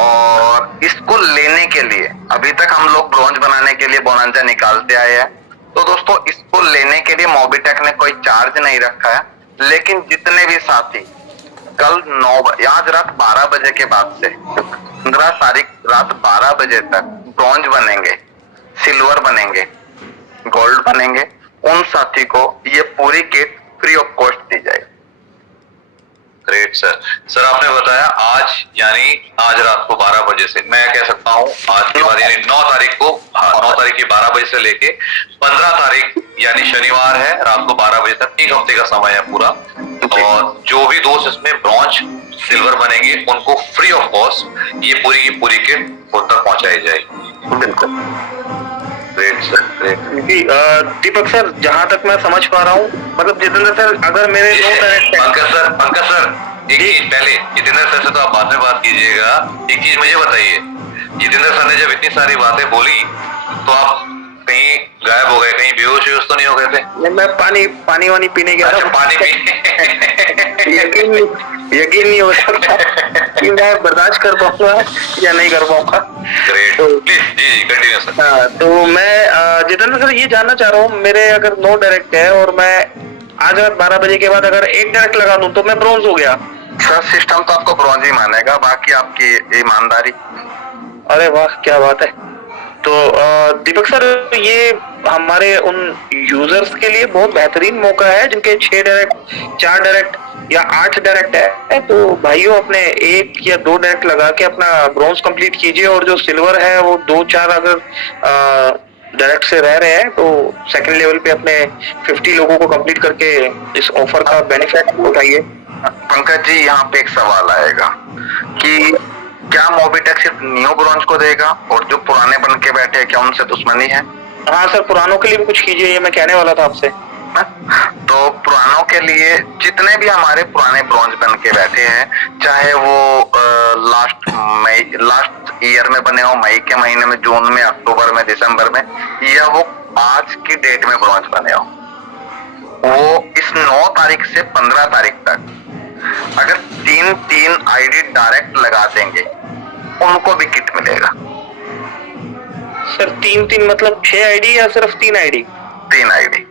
और इसको लेने के लिए अभी तक हम लोग ब्रॉन्ज बनाने के लिए बोनांजा निकालते आए हैं। तो दोस्तों इसको लेने के लिए मोबिटेक ने कोई चार्ज नहीं रखा है, लेकिन जितने भी साथी कल 9 आज रात 12 बजे के बाद से 15 तारीख रात 12 बजे तक ब्रॉन्ज बनेंगे, सिल्वर बनेंगे, गोल्ड बनेंगे, उन साथी को ये पूरी किट फ्री ऑफ कॉस्ट दी जाएगी। ग्रेट सर आपने बताया आज, यानी आज रात को 12 बजे से, मैं कह सकता हूँ आज के बाद यानी 9 तारीख को, 9 तारीख की 12 बजे से लेके 15 तारीख यानी शनिवार है रात को 12 बजे तक, एक हफ्ते का समय है पूरा। और जो भी दोस्त इसमें ब्रॉन्ज सिल्वर बनेंगे उनको फ्री ऑफ कॉस्ट ये पूरी की पूरी किट उन तक पहुंचाई जाएगी। बिल्कुल ग्रेट सर, ग्रेट। जी दीपक सर, जहां तक मैं समझ पा रहा हूँ, मतलब जितेंद्र सर अगर मेरे पंकज सर एक चीज पहले, जितेंद्र सर से तो आप बाद में बात कीजिएगा, एक चीज मुझे बताइए, जितेंद्र सर ने जब इतनी सारी बातें बोली तो आप कहीं गायब हो गए, कहीं बेहोश तो नहीं हो गए थे? मैं पानी वानी पीने गया था। पानी पी यकीन नहीं हो सकता कि मैं बर्दाश्त कर पाऊंगा या नहीं कर पाऊंगा। ग्रेट, प्लीज जी कंटिन्यू सर। हाँ, तो मैं जितेंद्र सर ये जानना चाह रहा हूँ, मेरे अगर 9 डायरेक्ट है और मैं आज रात 12 बजे के बाद अगर 1 डायरेक्ट लगा दूं तो मैं ब्रॉन्ज हो गया। सर सिस्टम तो आपको ब्रॉन्ज ही मानेगा, बाकी आपकी ईमानदारी। अरे वाह, क्या बात है। तो दीपक सर ये हमारे उन यूजर्स के लिए बहुत बेहतरीन मौका है जिनके 6 डायरेक्ट, 4 डायरेक्ट या 8 डायरेक्ट है। तो भाइयों अपने 1 या 2 डायरेक्ट लगा के अपना ब्रॉन्ज कंप्लीट कीजिए, और जो सिल्वर है वो 2-4 अगर डायरेक्ट से रह रहे हैं तो सेकंड लेवल पे अपने 50 लोगों को कंप्लीट करके इस ऑफर का बेनिफिट उठाइए। पंकज जी यहाँ पे एक सवाल आएगा कि क्या मोबिटेक सिर्फ न्यू ब्रॉन्ज को देगा और जो पुराने बन के बैठे हैं क्या उनसे दुश्मनी है? हाँ सर, पुरानों के लिए भी कुछ कीजिए, ये मैं कहने वाला था आपसे। तो पुरानों के लिए जितने भी हमारे पुराने ब्रॉन्ज बन के बैठे हैं, चाहे वो लास्ट ईयर में बने हो, मई के महीने में, जून में, अक्टूबर में, दिसंबर में, या वो आज की डेट में ब्रॉन्ज बने हो, वो इस 9 तारीख से 15 तारीख तक अगर 3 आईडी डायरेक्ट लगा देंगे उनको भी किट मिलेगा। सर 3 मतलब 6 आईडी या सिर्फ 3 आईडी? 3 आईडी।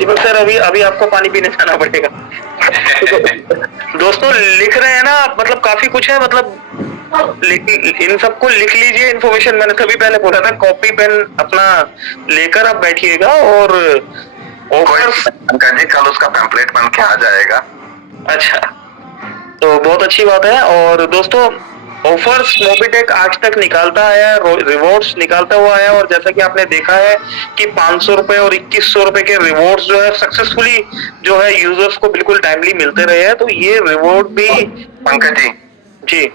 दीपक सर अभी अभी आपको पानी पीने जाना पड़ेगा। दोस्तों लिख रहे हैं ना, मतलब काफी कुछ है, मतलब इन सबको लिख लीजिए इन्फॉर्मेशन। मैंने तभी पहले बोला था कॉपी पेन अपना लेकर आप बैठिएगा। और ऑफर्स जी कल उसका पैम्पलेट बन के आ जाएगा। अच्छा, तो बहुत अच्छी बात है। और दोस्तों ऑफर्स मोबीटेक आज तक निकालता आया है, रिवॉर्ड्स निकालता हुआ आया, और जैसा कि आपने देखा है कि 500 रुपए और 2100 रुपए के रिवॉर्ड्स जो है सक्सेसफुली जो है यूजर्स को बिल्कुल टाइमली मिलते रहे हैं। तो ये रिवॉर्ड भी पंकज जी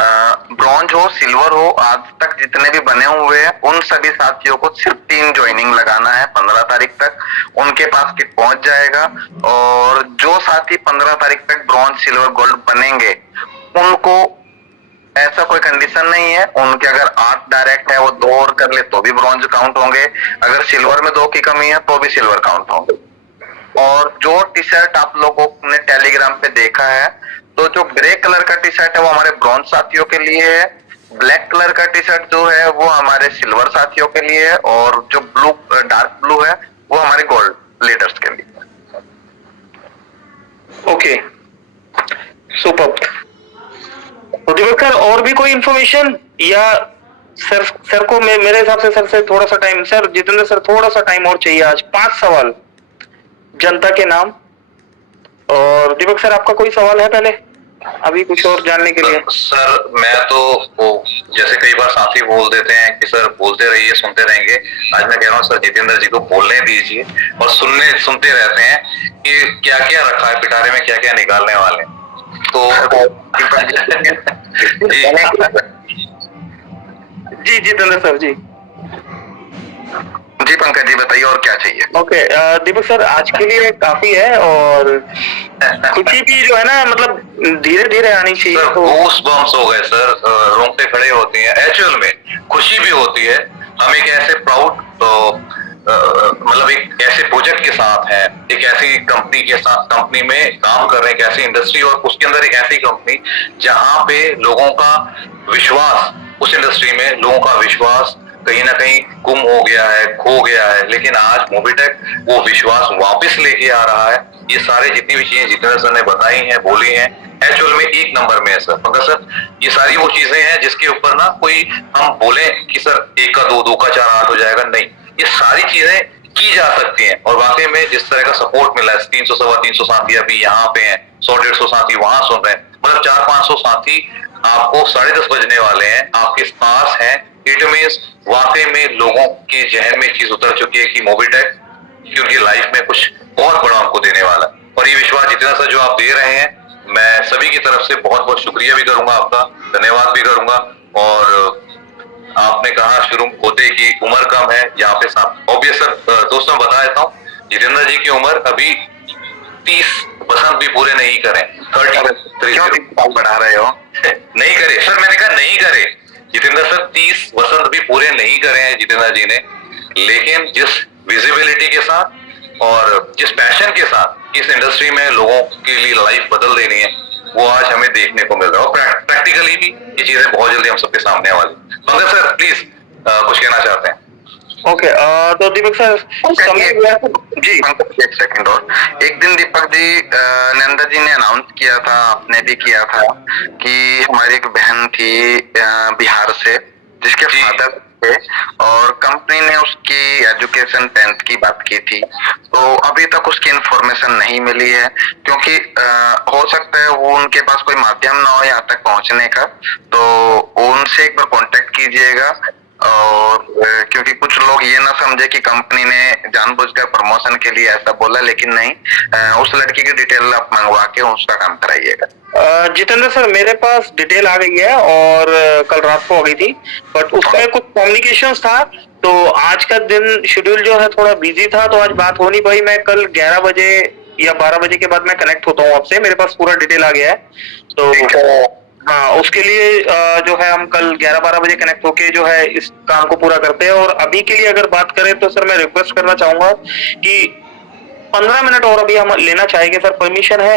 ब्रॉन्ज हो सिल्वर हो आज तक जितने भी बने हुए हैं उन सभी साथियों को सिर्फ 3 ज्वाइनिंग लगाना है 15 तारीख तक, उनके पास किट पहुंच जाएगा। और जो साथी 15 तारीख तक ब्रॉन्ज सिल्वर गोल्ड बनेंगे उनको ऐसा कोई कंडीशन नहीं है, उनके अगर 8 डायरेक्ट है वो 2 और कर ले तो भी ब्रॉन्ज काउंट होंगे, अगर सिल्वर में 2 की कमी है तो भी सिल्वर काउंट होंगे। और जो टी शर्ट आप लोगों ने टेलीग्राम पे देखा है, तो जो ग्रे कलर का टी शर्ट है वो हमारे ब्रॉन्ज साथियों के लिए है, ब्लैक कलर का टी शर्ट जो है वो हमारे सिल्वर साथियों के लिए है, और जो ब्लू डार्क ब्लू है वो हमारे गोल्ड लीडर्स के लिए। Okay super. दीपक सर और भी कोई इंफॉर्मेशन, या सर को मेरे हिसाब से सर से थोड़ा सा टाइम, सर जितेंद्र सर थोड़ा सा टाइम और चाहिए आज। 5 सवाल जनता के नाम। और दीपक सर आपका कोई सवाल है पहले अभी कुछ और जानने के लिए? सर मैं तो जैसे कई बार साथी बोल देते हैं कि सर बोलते रहिए सुनते रहेंगे, आज मैं कह रहा हूँ सर जितेंद्र जी को बोलने दीजिए और सुनते रहते हैं कि क्या क्या रखा है पिटारे में, क्या क्या निकालने वाले हैं। तो जी जितेंद्र सर जी। जी पंकज जी बताइए और क्या चाहिए? ओके दीपक सर आज के लिए काफी है, और खुशी भी जो है ना मतलब धीरे धीरे आनी चाहिए। सर तो गूस बम्स हो गए सर, रोंगटे खड़े होते हैं। एक्चुअल में खुशी भी होती है, हम एक ऐसे प्राउड मतलब एक ऐसे प्रोजेक्ट के साथ है, एक ऐसी कंपनी के साथ कंपनी में काम कर रहे हैं, एक ऐसी इंडस्ट्री और उसके अंदर एक ऐसी कंपनी जहां पे लोगों का विश्वास, उस इंडस्ट्री में लोगों का विश्वास कहीं ना कहीं गुम हो गया है, खो गया है, लेकिन आज मोबीटेक वो विश्वास वापस लेके आ रहा है। ये सारे जितनी भी चीजें जितेंद्र सर ने बताई हैं, बोली हैं, एक्चुअल में 1 नंबर में है सर। मगर सर ये सारी वो चीजें हैं जिसके ऊपर ना कोई हम बोले कि सर 1 का 2, 2 का 4, 8 हो जाएगा, नहीं, ये सारी चीजें की जा सकती हैं। और वाकई में जिस तरह का सपोर्ट मिला है, 300 सवा 300 साथी अभी यहाँ पे हैं, 100-150 साथी वहां सुन रहे हैं, मतलब 400-500 साथी आपको 10:30 बजने वाले हैं, आपके पास हैं। इट मीन्स वाकई में लोगों के जहन में चीज उतर चुकी है कि मोबीटेक की उनकी लाइफ में कुछ बहुत बड़ा हमको देने वाला है। और ये विश्वास जितना सा जो आप दे रहे हैं, मैं सभी की तरफ से बहुत बहुत शुक्रिया भी करूंगा, आपका धन्यवाद भी करूंगा। और आपने कहा शुरू होते कि उम्र कम है यहाँ पे साथ, ऑब्वियस सर दोस्तों बता देता हूँ, जितेंद्र जी की उम्र अभी 30 बसंत भी पूरे नहीं करें, 33 बढ़ा रहे हो नहीं करे सर, मैंने कहा नहीं करे जितेंद्र सर, 30 बसंत भी पूरे नहीं करे हैं जितेंद्र जी ने, लेकिन जिस विजिबिलिटी के साथ और जिस पैशन के साथ इस इंडस्ट्री में लोगों के लिए लाइफ बदल देनी है, वो आज हमें देखने को मिल रहा है। और प्रैक्टिकली भी ये चीजें बहुत जल्दी हम सबके सामने वाली। मगर सर प्लीज कुछ कहना चाहते हैं? ओके तो दीपक सर जी एक सेकंड और, एक दिन दीपक जी नंदा जी ने अनाउंस किया था, आपने भी किया था कि हमारी एक बहन थी बिहार से जिसके फादर थे, और कंपनी ने उसकी एजुकेशन 10th की बात की थी, तो अभी तक उसकी इंफॉर्मेशन नहीं मिली है, क्योंकि हो सकता है वो उनके पास कोई माध्यम ना हो यहाँ तक पहुंचने का, तो उनसे एक बार कांटेक्ट कीजिएगा। और क्योंकि कुछ लोग ये ना समझे कि कंपनी ने जानबूझकर प्रमोशन के लिए ऐसा बोला, लेकिन नहीं, उस लड़की की डिटेल आप मंगवा के उसका काम कराइएगा। जितेंद्र सर मेरे पास डिटेल आ गई है और कल रात को आ गई थी, बट उसमें कुछ कम्युनिकेशन था, तो आज का दिन शेड्यूल जो है थोड़ा बिजी था, तो आज बात हो नहीं पाई। मैं कल 11 बजे या 12 बजे के बाद मैं कनेक्ट होता हूँ आपसे, मेरे पास पूरा डिटेल आ गया है। तो हाँ उसके लिए जो है हम कल 11-12 बजे कनेक्ट होके जो है इस काम को पूरा करते हैं। और अभी के लिए अगर बात करें तो सर मैं रिक्वेस्ट करना चाहूंगा कि 15 मिनट और अभी हम लेना चाहेंगे सर, परमिशन है?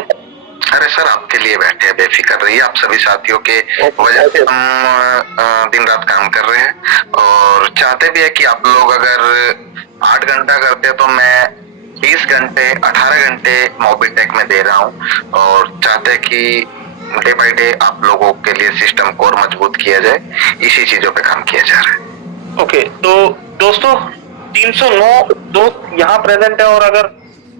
अरे सर आपके लिए बैठे हैं, बेफिक्र रहिए, आप सभी साथियों के वजह से हम दिन रात काम कर रहे हैं और चाहते भी है कि आप लोग अगर 8 घंटा करते तो मैं 20 घंटे 18 घंटे मोबिटेक में दे रहा हूँ और चाहते हैं कि डे बाय डे आप लोगों के लिए सिस्टम को और मजबूत किया जाए, इसी चीजों पे काम किया जा रहा है। ओके, तो दोस्तों 309 दोस्त यहाँ प्रेजेंट है और अगर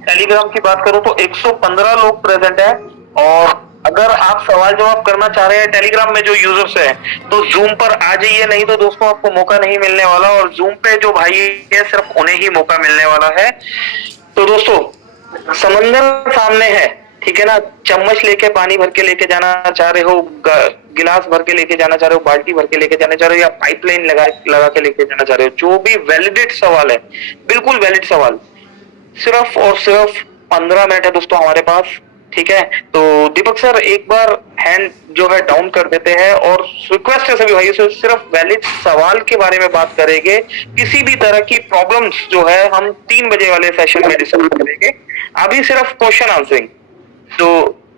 टेलीग्राम की बात करूं तो 115 लोग प्रेजेंट है। और अगर आप सवाल जवाब करना चाह रहे हैं टेलीग्राम में जो यूजर्स है तो जूम पर आ जाइए, नहीं तो दोस्तों आपको मौका नहीं मिलने वाला। और जूम पे जो भाई है सिर्फ उन्हें ही मौका मिलने वाला है। तो दोस्तों समंदर सामने है, ठीक है ना। चम्मच लेके पानी भर के लेके जाना चाह रहे हो, गिलास भर के लेके जाना चाह रहे हो, बाल्टी भर के लेके जाना चाह रहे हो, या पाइपलाइन लगा के लेके जाना चाह रहे हो, जो भी वैलिडेट सवाल है, बिल्कुल वैलिड सवाल, सिर्फ और सिर्फ 15 मिनट है दोस्तों हमारे पास, ठीक है। तो दीपक सर एक बार हैंड जो है डाउन कर देते हैं और रिक्वेस्ट है सभी भाइयों से, सिर्फ वैलिड सवाल के बारे में बात करेंगे। किसी भी तरह की प्रॉब्लम्स जो है हम 3 बजे वाले सेशन में डिस्कस करेंगे। अभी सिर्फ क्वेश्चन आंसरिंग। तो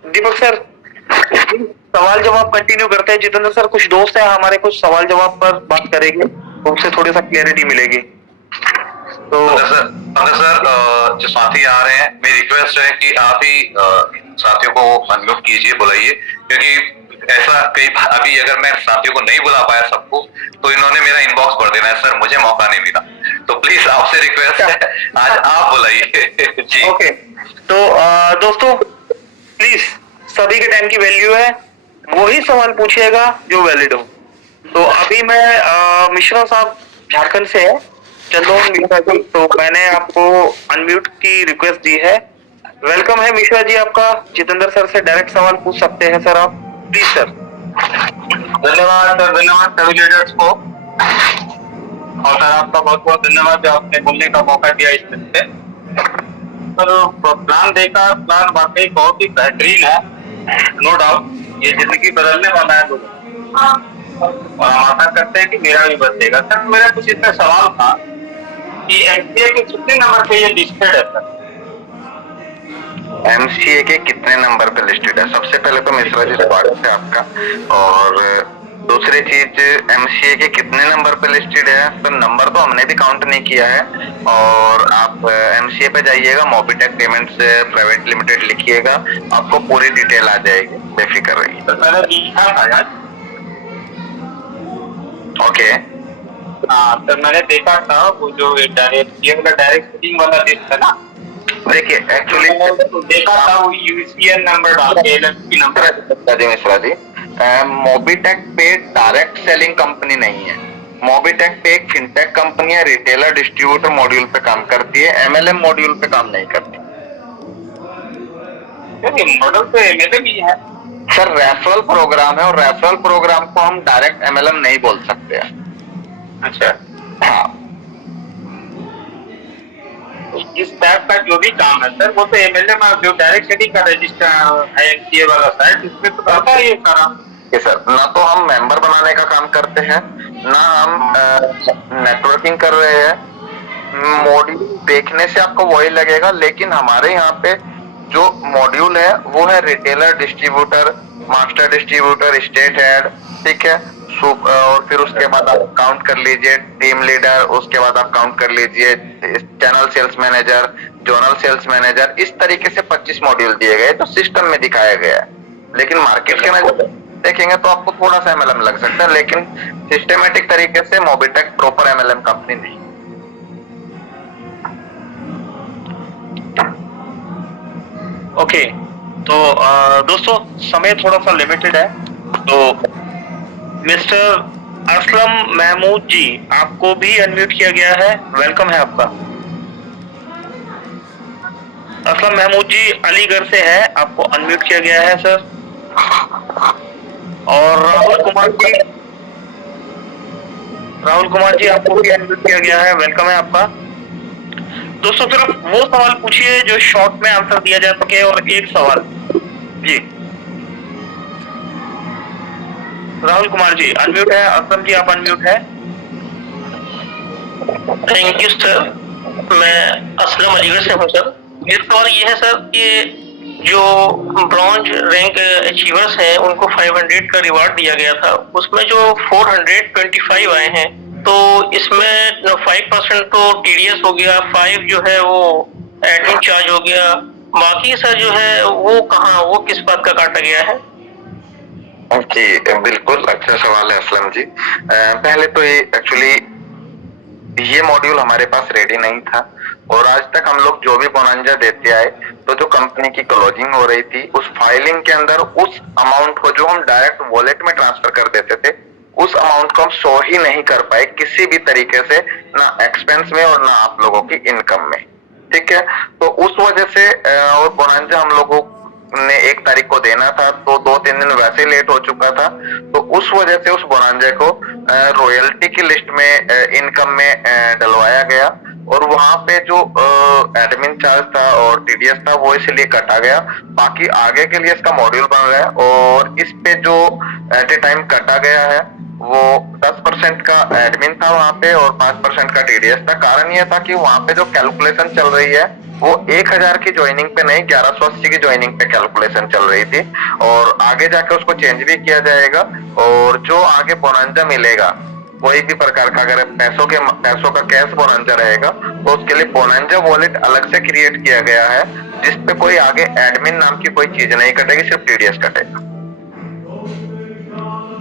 दीपक सर सवाल जवाब कंटिन्यू करते हैं। जितेंद्र सर कुछ दोस्त है हमारे, कुछ सवाल जवाब पर बात करेंगे, उनसे थोड़ी सा क्लियरिटी मिलेगी। तो अगर सर जो साथी आ रहे हैं, मेरी रिक्वेस्ट है कि आप ही साथियों को अनम्यूट कीजिए, बुलाइए, क्योंकि ऐसा कई अभी अगर मैं साथियों को नहीं बुला पाया सबको तो इन्होंने मेरा इनबॉक्स भर देना है, सर मुझे मौका नहीं मिला। तो प्लीज आपसे रिक्वेस्ट है आज आप बुलाइए जी। ओके, तो दोस्तों प्लीज सभी के टाइम की वैल्यू है, वही सवाल पूछिएगा जो वैलिड हो। तो अभी मैं मिश्रा साहब झारखंड से है, चंदोन मिश्रा जी, तो मैंने आपको अनम्यूट की रिक्वेस्ट दी है। वेलकम है मिश्रा जी आपका। जितेंद्र सर से डायरेक्ट सवाल पूछ सकते हैं सर आप, प्लीज सर। धन्यवाद सर, धन्यवाद सभी लीडर्स को, और सर आपका बहुत बहुत धन्यवाद जो आपने बोलने का मौका दिया इस तरह से। सर प्लान देखा, प्लान वाकई बहुत ही बेहतरीन है, नो डाउट ये जिंदगी बदलने वाला है लोगों, और हम आशा करते हैं कि मेरा भी बदलेगा। सर मेरा कुछ इतना सवाल था कि एमसीए के कितने नंबर पे ये लिस्टेड है सर? एमसीए के कितने नंबर पे लिस्टेड है? सबसे पहले तो मिश्रा जी स्वागत है आपका, और दूसरी चीज एमसीए के कितने नंबर पे लिस्टेड है तो नंबर तो हमने भी काउंट नहीं किया है। और आप एमसीए पे जाइएगा, मोबिटेक पेमेंट्स प्राइवेट लिमिटेड लिखिएगा, आपको पूरी डिटेल आ जाएगी, बेफिक्र रहिए। तो मैंने लिखा था यार। ओके, हाँ सर मैंने देखा था वो जो डायरेक्ट सेटिंग वाला लिस्ट है ना, देखिए एक्चुअली तो देखा था वो यूसीएन नंबर डाल के एलएलपी नंबर। जी मिश्रा जी, मोबिटेक पे डायरेक्ट सेलिंग कंपनी नहीं है। मोबिटेक पे एक फिनटेक कंपनी है, रिटेलर डिस्ट्रीब्यूटर मॉड्यूल पे काम करती है, एमएलएम मॉड्यूल पे काम नहीं करती। मॉडल तो एमएलएम ही है सर, रेफरल प्रोग्राम है और रेफरल प्रोग्राम को हम डायरेक्ट एमएलएम नहीं बोल सकते हैं। अच्छा, हाँ, इस टाइप का जो भी काम है सर वो तो एमएलएम जो डायरेक्ट सेटिंग का रजिस्टर आईएनसीए वाला साइट इसमें तो करता है ये सारा। ये सर ना तो हम मेंबर बनाने का काम करते हैं, ना हम नेटवर्किंग कर रहे हैं। मॉड्यूल देखने से आपको वही लगेगा, लेकिन हमारे यहाँ पे जो मॉड्यूल है वो है retailer distributor, master distributor, state head, ठीक है। और फिर उसके बाद आप काउंट कर लीजिए टीम लीडर, उसके बाद आप काउंट कर लीजिए channel sales manager, zonal sales manager. इस तरीके से 25 मॉड्यूल दिए गए तो सिस्टम में दिखाया गया है। लेकिन मार्केट के नजर देखेंगे तो आपको थोड़ा सा एमएलएम लग सकता है, लेकिन सिस्टमेटिक तरीके से मोबिटेक प्रॉपर एमएलएम कंपनी नहीं। ओके, तो दोस्तों समय थोड़ा सा लिमिटेड है, तो मिस्टर असलम महमूद जी आपको भी अनम्यूट किया गया है, वेलकम है आपका। असलम महमूद जी अलीगढ़ से है, आपको अनम्यूट किया गया है सर। और राहुल कुमार जी आपको भी अनम्यूट किया गया है, वेलकम है आपका। दोस्तों सिर्फ वो सवाल पूछिए जो शॉर्ट में आंसर दिया जा सके, और एक सवाल जी। राहुल कुमार जी अनम्यूट है, असलम जी आप अनम्यूट है। थैंक यू सर, मैं असलम अलीगढ़ से हूँ सर। मेरा सवाल ये है सर कि जो ब्रॉन्ज रैंक अचीवर्स हैं उनको 500 का रिवार्ड दिया गया था, उसमें जो 425 आए हैं, तो इसमें 5% तो टीडीएस हो गया, 5 जो है वो एडमिन चार्ज हो गया, बाकी सर जो है वो कहाँ, वो किस बात का काटा गया है? जी बिल्कुल, अच्छा सवाल है असलम जी। पहले तो ये एक्चुअली ये मॉड्यूल हमारे पास रेडी नहीं था और आज तक हम लोग जो भी बोनांजा देते आए तो जो कंपनी की क्लोजिंग हो रही थी उस फाइलिंग के अंदर उस अमाउंट को जो हम डायरेक्ट वॉलेट में ट्रांसफर कर देते थे उस अमाउंट को हम शो ही नहीं कर पाए किसी भी तरीके से, ना एक्सपेंस में और ना आप लोगों की इनकम में। ठीक है, तो उस वजह से और बोनांजा हम लोगों ने 1 तारीख को देना था तो 2-3 दिन वैसे लेट हो चुका था, तो उस वजह से उस बोनांजा को रॉयल्टी की लिस्ट में इनकम में डलवाया गया और वहां पे जो एडमिन चार्ज था और टीडीएस था वो इसलिए कटा गया। बाकी आगे के लिए इसका मॉड्यूल बन रहा है और इस पे जो एट ए टाइम कटा गया है वो 10% का एडमिन था वहां पे और 5% का टीडीएस था। कारण ये था कि वहां पे जो कैलकुलेशन चल रही है वो 1000 की ज्वाइनिंग पे नहीं 1180 की ज्वाइनिंग पे कैलकुलेशन चल रही थी और आगे जाके उसको चेंज भी किया जाएगा और जो आगे बोनांजा मिलेगा कोई भी प्रकार का अगर पैसों का कैश बोनांजा रहेगा तो उसके लिए बोनांजा वॉलेट अलग से क्रिएट किया गया है जिसपे कोई आगे एडमिन नाम की कोई चीज नहीं कटेगी, सिर्फ टीडीएस कटेगा।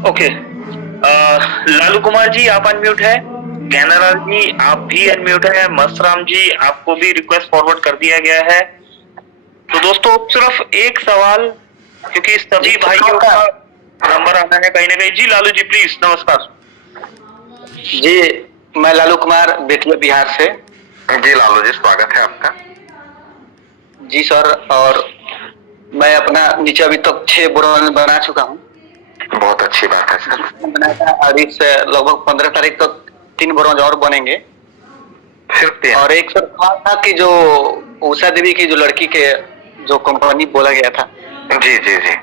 ओके, लालू कुमार जी आप अनम्यूट है, कैनराल जी आप भी अनम्यूट है, मस्तराम जी आपको भी रिक्वेस्ट फॉरवर्ड कर दिया गया है। तो दोस्तों सिर्फ एक सवाल, क्योंकि सभी भाइयों का नंबर आना है कहीं ना कहीं। जी लालू जी प्लीज, नमस्कार जी। मैं लालू कुमार बेतिया बिहार से। जी लालू जी स्वागत है आपका। जी सर, और मैं अपना नीचे अभी तक 6 ब्रोन बना चुका हूँ। बहुत अच्छी बात है सर। बनाया था और इस लगभग 15 तारीख तक 3 ब्रोंज और बनेंगे। सिर्फ 3? और एक सर सवाल था कि जो उषा देवी की जो लड़की के जो कंपनी बोला गया था, जी जी जी,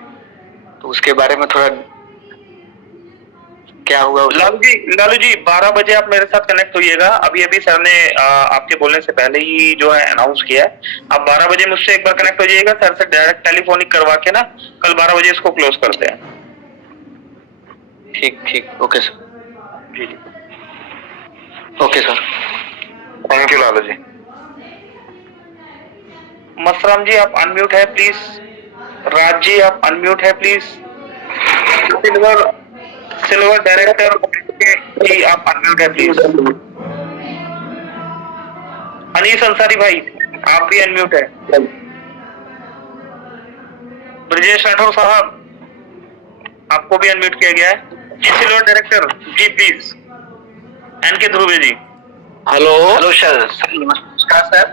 तो उसके बारे में थोड़ा क्या हुआ? लालू जी 12 बजे आप मेरे साथ कनेक्ट होइएगा। अभी अभी सर ने आपके बोलने से पहले ही जो है अनाउंस किया है। आप 12 बजे मुझसे एक बार कनेक्ट हो जाइएगा, सर से डायरेक्ट टेलीफोनिक करवा के ना कल 12 बजे इसको क्लोज करते हैं। ठीक, ओके सर। जी जी, okay sir, thank you Lalu ji. Masram ji आप अनम्यूट है प्लीज। राज जी आप अनम्यूट है प्लीज। सिल्वर डायरेक्टर जी आप अनम्यूट है प्लीज। अनीस अंसारी भाई आप भी अनम्यूट है। ब्रजेश राठौर साहब आपको भी अनम्यूट किया गया है। जी silver director ji please. N K Dhruve ji. Hello sir. नमस्कार सर।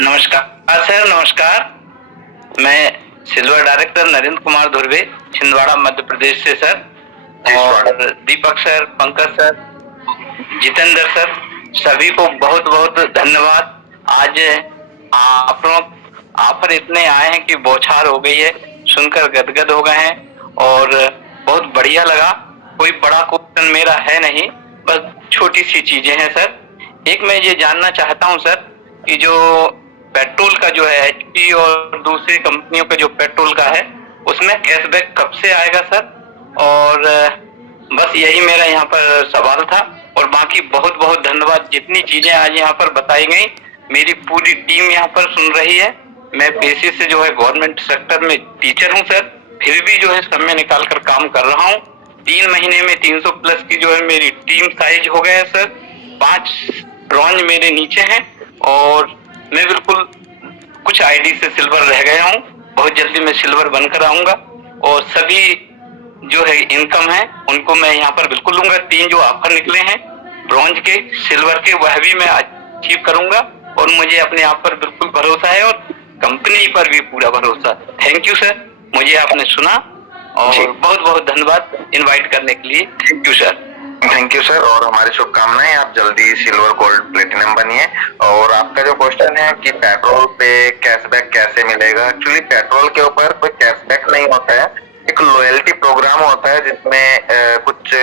नमस्कार सर, नमस्कार। मैं सिल्वर डायरेक्टर नरेंद्र कुमार धुर्वे, छिंदवाड़ा मध्य प्रदेश से सर। और Deepak sir, Pankaj sir, Jitendra sir, सभी को बहुत बहुत धन्यवाद। आज आप लोग ऑफर इतने आए हैं कि बौछार हो गई है, सुनकर गदगद हो गए हैं और बहुत बढ़िया लगा। कोई बड़ा क्वेश्चन मेरा है नहीं, बस छोटी सी चीजें हैं सर। एक मैं ये जानना चाहता हूं सर कि जो पेट्रोल का जो है एचपी और दूसरी कंपनियों का जो पेट्रोल का है उसमें कैशबैक कब से आएगा सर? और बस यही मेरा यहाँ पर सवाल था और बाकी बहुत बहुत धन्यवाद। जितनी चीजें आज यहाँ पर बताई गई, मेरी पूरी टीम यहाँ पर सुन रही है। मैं पेशे से जो है गवर्नमेंट सेक्टर में टीचर हूँ सर, फिर भी जो है समय निकाल कर काम कर रहा हूँ। 3 महीने में 300 प्लस की जो है मेरी टीम साइज हो गया है सर। 5 ब्रॉन्ज मेरे नीचे हैं और मैं बिल्कुल कुछ आईडी से सिल्वर रह गया हूँ। बहुत जल्दी मैं सिल्वर बनकर आऊंगा और सभी जो है इनकम है उनको मैं यहाँ पर बिल्कुल लूंगा। 3 जो ऑफर निकले हैं ब्रॉन्ज के, सिल्वर के, वह भी मैं अचीव करूंगा और मुझे अपने आप पर बिल्कुल भरोसा है और कंपनी पर भी पूरा भरोसा। थैंक यू सर, मुझे आपने सुना और बहुत बहुत धन्यवाद इनवाइट करने के लिए। Thank you sir. Thank you sir, और हमारी शुभकामनाएं आप जल्दी सिल्वर, गोल्ड, प्लेटिनम बनिए। और आपका जो क्वेश्चन है कि पेट्रोल पे कैशबैक कैसे मिलेगा, एक्चुअली पेट्रोल के ऊपर कोई कैशबैक नहीं होता है, एक लॉयल्टी प्रोग्राम होता है जिसमें कुछ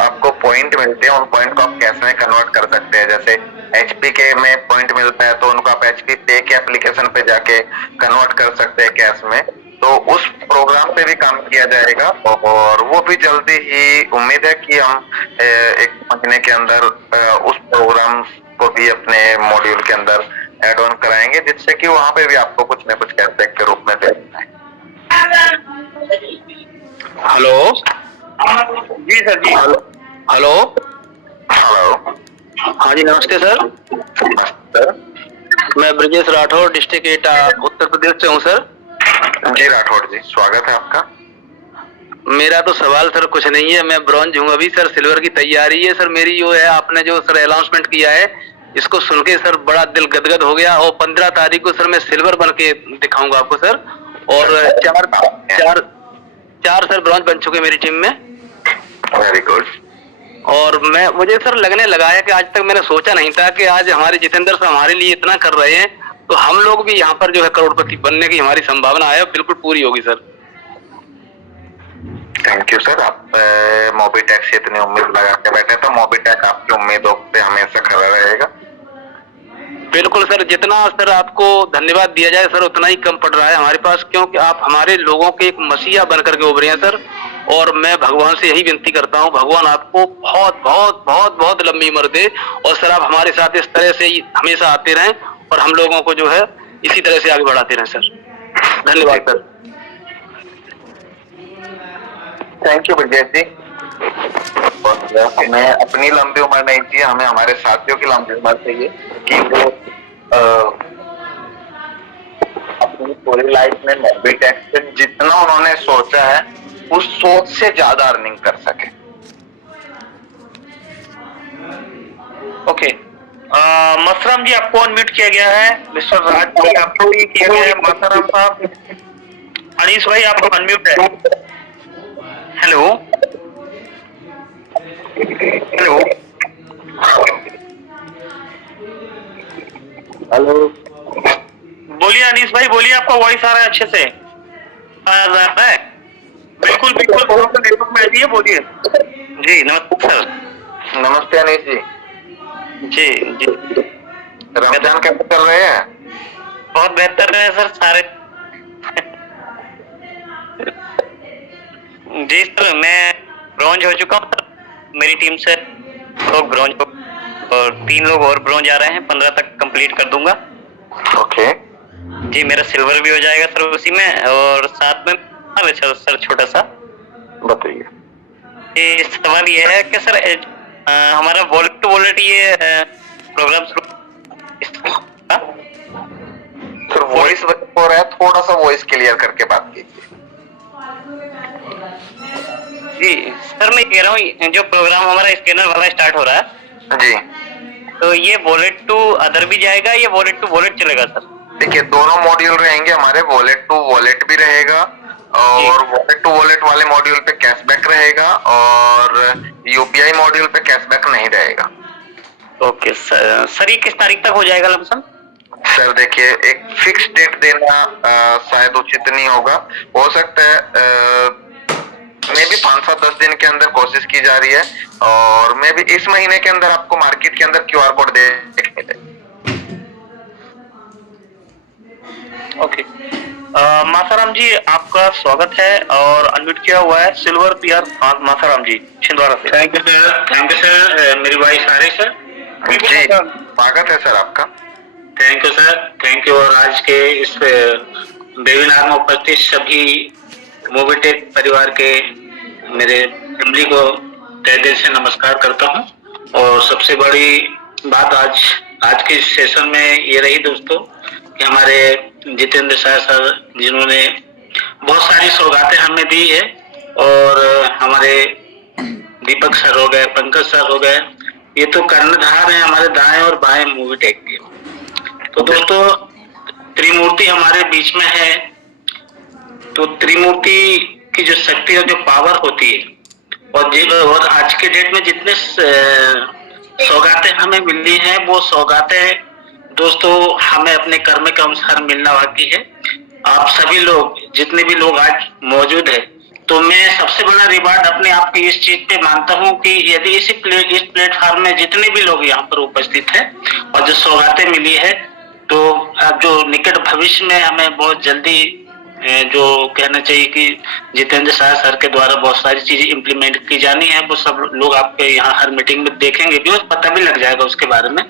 आपको पॉइंट मिलते हैं। उन पॉइंट को आप कैश में कन्वर्ट कर सकते हैं। जैसे एचपी के में पॉइंट मिलता है तो उनको आप एचपी पे के एप्लीकेशन पे जाके कन्वर्ट कर सकते हैं कैश में। तो उस प्रोग्राम पे भी काम किया जाएगा और वो भी जल्दी ही, उम्मीद है कि हम 1 महीने के अंदर उस प्रोग्राम को भी अपने मॉड्यूल के अंदर ऐड ऑन कराएंगे, जिससे कि वहां पे भी आपको कुछ न कुछ कैशबैक के रूप में देना है। हेलो जी सर जी। हेलो हेलो हेलो हाँ जी नमस्ते सर। सर। मैं ब्रजेश राठौर डिस्ट्रिक्ट एटा उत्तर प्रदेश से हूँ सर। जी राठौड़ जी, स्वागत है आपका। मेरा तो सवाल सर कुछ नहीं है, मैं ब्रॉन्ज हूँ अभी सर, सिल्वर की तैयारी है सर मेरी। जो है आपने जो सर अनाउंसमेंट किया है इसको सुन के सर बड़ा दिल गदगद हो गया, और 15 तारीख को सर मैं सिल्वर बन के दिखाऊंगा आपको सर। और चार सर ब्रॉन्ज बन चुके मेरी टीम में। Very good. और मुझे सर लगने लगा है कि आज तक मैंने सोचा नहीं था कि आज हमारे जितेंद्र सर हमारे लिए इतना कर रहे हैं, तो हम लोग भी यहाँ पर जो है करोड़पति बनने की हमारी संभावना है, बिल्कुल पूरी होगी सर। Thank you sir. आप मोबीटेक से इतनी उम्मीद लगा के बैठे, तो मोबीटेक आपकी उम्मीदों पे हमेशा खड़ा रहेगा। बिल्कुल सर, जितना सर आपको धन्यवाद दिया जाए सर उतना ही कम पड़ रहा है हमारे पास, क्योंकि आप हमारे लोगों के एक मसीहा बनकर के उभरे हैं सर। और मैं भगवान से यही विनती करता हूँ, भगवान आपको बहुत बहुत बहुत बहुत लंबी उम्र दे, और सर आप हमारे साथ इस तरह से ही हमेशा आते रहें और हम लोगों को जो है इसी तरह से आगे बढ़ाते रहें सर। धन्यवाद सर। थैंक यू ब्रजेश जी। हमें अपनी लंबी उम्र नहीं चाहिए, हमें हमारे साथियों की लंबी उम्र चाहिए कि वो अपनी पूरी लाइफ में मोबीटेक से जितना उन्होंने सोचा है उस सोच से ज्यादा अर्निंग कर सके। ओके, मसराम जी आपको अनम्यूट किया गया है। मिस्टर राज जी आपको भी किया गया है। मसराम साहब, अनीस भाई आपको अनम्यूट है। हेलो हेलो हेलो, बोलिए अनीस भाई, बोलिए, आपका वॉइस आ रहा है अच्छे से, आ रहा है। बिल्कुल बिल्कुल, नेटवर्क में आइए, बोलिए। जी नमस्ते सर। नमस्ते अनीश जी। जी जी, रमजान कैसे चल रहे हैं? बहुत बेहतर है सर सारे। जी सर, मैं ब्रॉन्ज हो चुका हूँ सर, मेरी टीम से लोग ब्रॉन्ज हो और 3 लोग और ब्रॉन्ज आ रहे हैं, 15 तक कंप्लीट कर दूंगा। ओके जी, मेरा सिल्वर भी हो जाएगा सर उसी में, और साथ में सर छोटा सा बताइए। ये सवाल ये है कि सर हमारा वॉलेट टू वॉलेट ये प्रोग्राम सर वॉइस हो रहा है, थोड़ा सा वॉइस क्लियर करके बात कीजिए। जी सर, मैं कह रहा हूँ जो प्रोग्राम हमारा स्कैनर वाला स्टार्ट हो रहा है जी, तो ये वॉलेट टू अदर भी जाएगा, ये वॉलेट टू वॉलेट चलेगा सर? देखिए दोनों मॉड्यूल रहेंगे हमारे, वॉलेट टू वॉलेट भी रहेगा, और वॉलेट टू वॉलेट वाले मॉड्यूल पे कैशबैक रहेगा, और यूपीआई मॉड्यूल पे कैशबैक नहीं रहेगा। Okay sir. सर ये किस तारीख तक हो जाएगा लमसम? सर देखिए, एक फिक्स डेट देना शायद उचित नहीं होगा, हो सकता है मे भी 5-7-10 दिन के अंदर कोशिश की जा रही है, और मे भी इस महीने के अंदर आपको मार्केट के अंदर क्यूआर कोड देखने दे। ओके, मासाराम जी आपका स्वागत है, और अनम्यूट किया हुआ है सिल्वर पीआर मासाराम जी छिंदवाड़ा से। Thank you sir. मेरी वॉइस आ रही सर? जी स्वागत है सर आपका। Thank you sir, thank you. और आज के इस वेबिनार में उपस्थित सभी मोबीटेक परिवार के मेरे फैमिली को तहे दिल से नमस्कार करता हूं। और सबसे बड़ी बात आज के सेशन में ये रही दोस्तों कि हमारे जितेंद्र शाह सर, जिन्होंने बहुत सारी सौगातें हमें दी है, और हमारे दीपक सर हो गए, पंकज सर हो गए, ये तो कर्णधार हैं हमारे दाएं और बाएं मोबीटेक के। तो दोस्तों त्रिमूर्ति हमारे बीच में है, तो त्रिमूर्ति की जो शक्ति और जो पावर होती है, और आज के डेट में जितने सौगातें हमें मिली हैं, वो सौगातें दोस्तों हमें अपने कर्म के अनुसार मिलना बाकी है। आप सभी लोग, जितने भी लोग आज मौजूद है, तो मैं सबसे बड़ा रिवार्ड अपने आप की इस चीज पे मानता हूँ कि यदि इस प्लेटफॉर्म में जितने भी लोग यहाँ पर उपस्थित हैं और जो सौगातें मिली है, तो अब जो निकट भविष्य में हमें बहुत जल्दी जो कहना चाहिए कि जितेंद्र शाह सर के द्वारा बहुत सारी चीजें इम्प्लीमेंट की जानी है, वो सब लोग आपके यहाँ हर मीटिंग में देखेंगे भी और पता भी लग जाएगा उसके बारे में।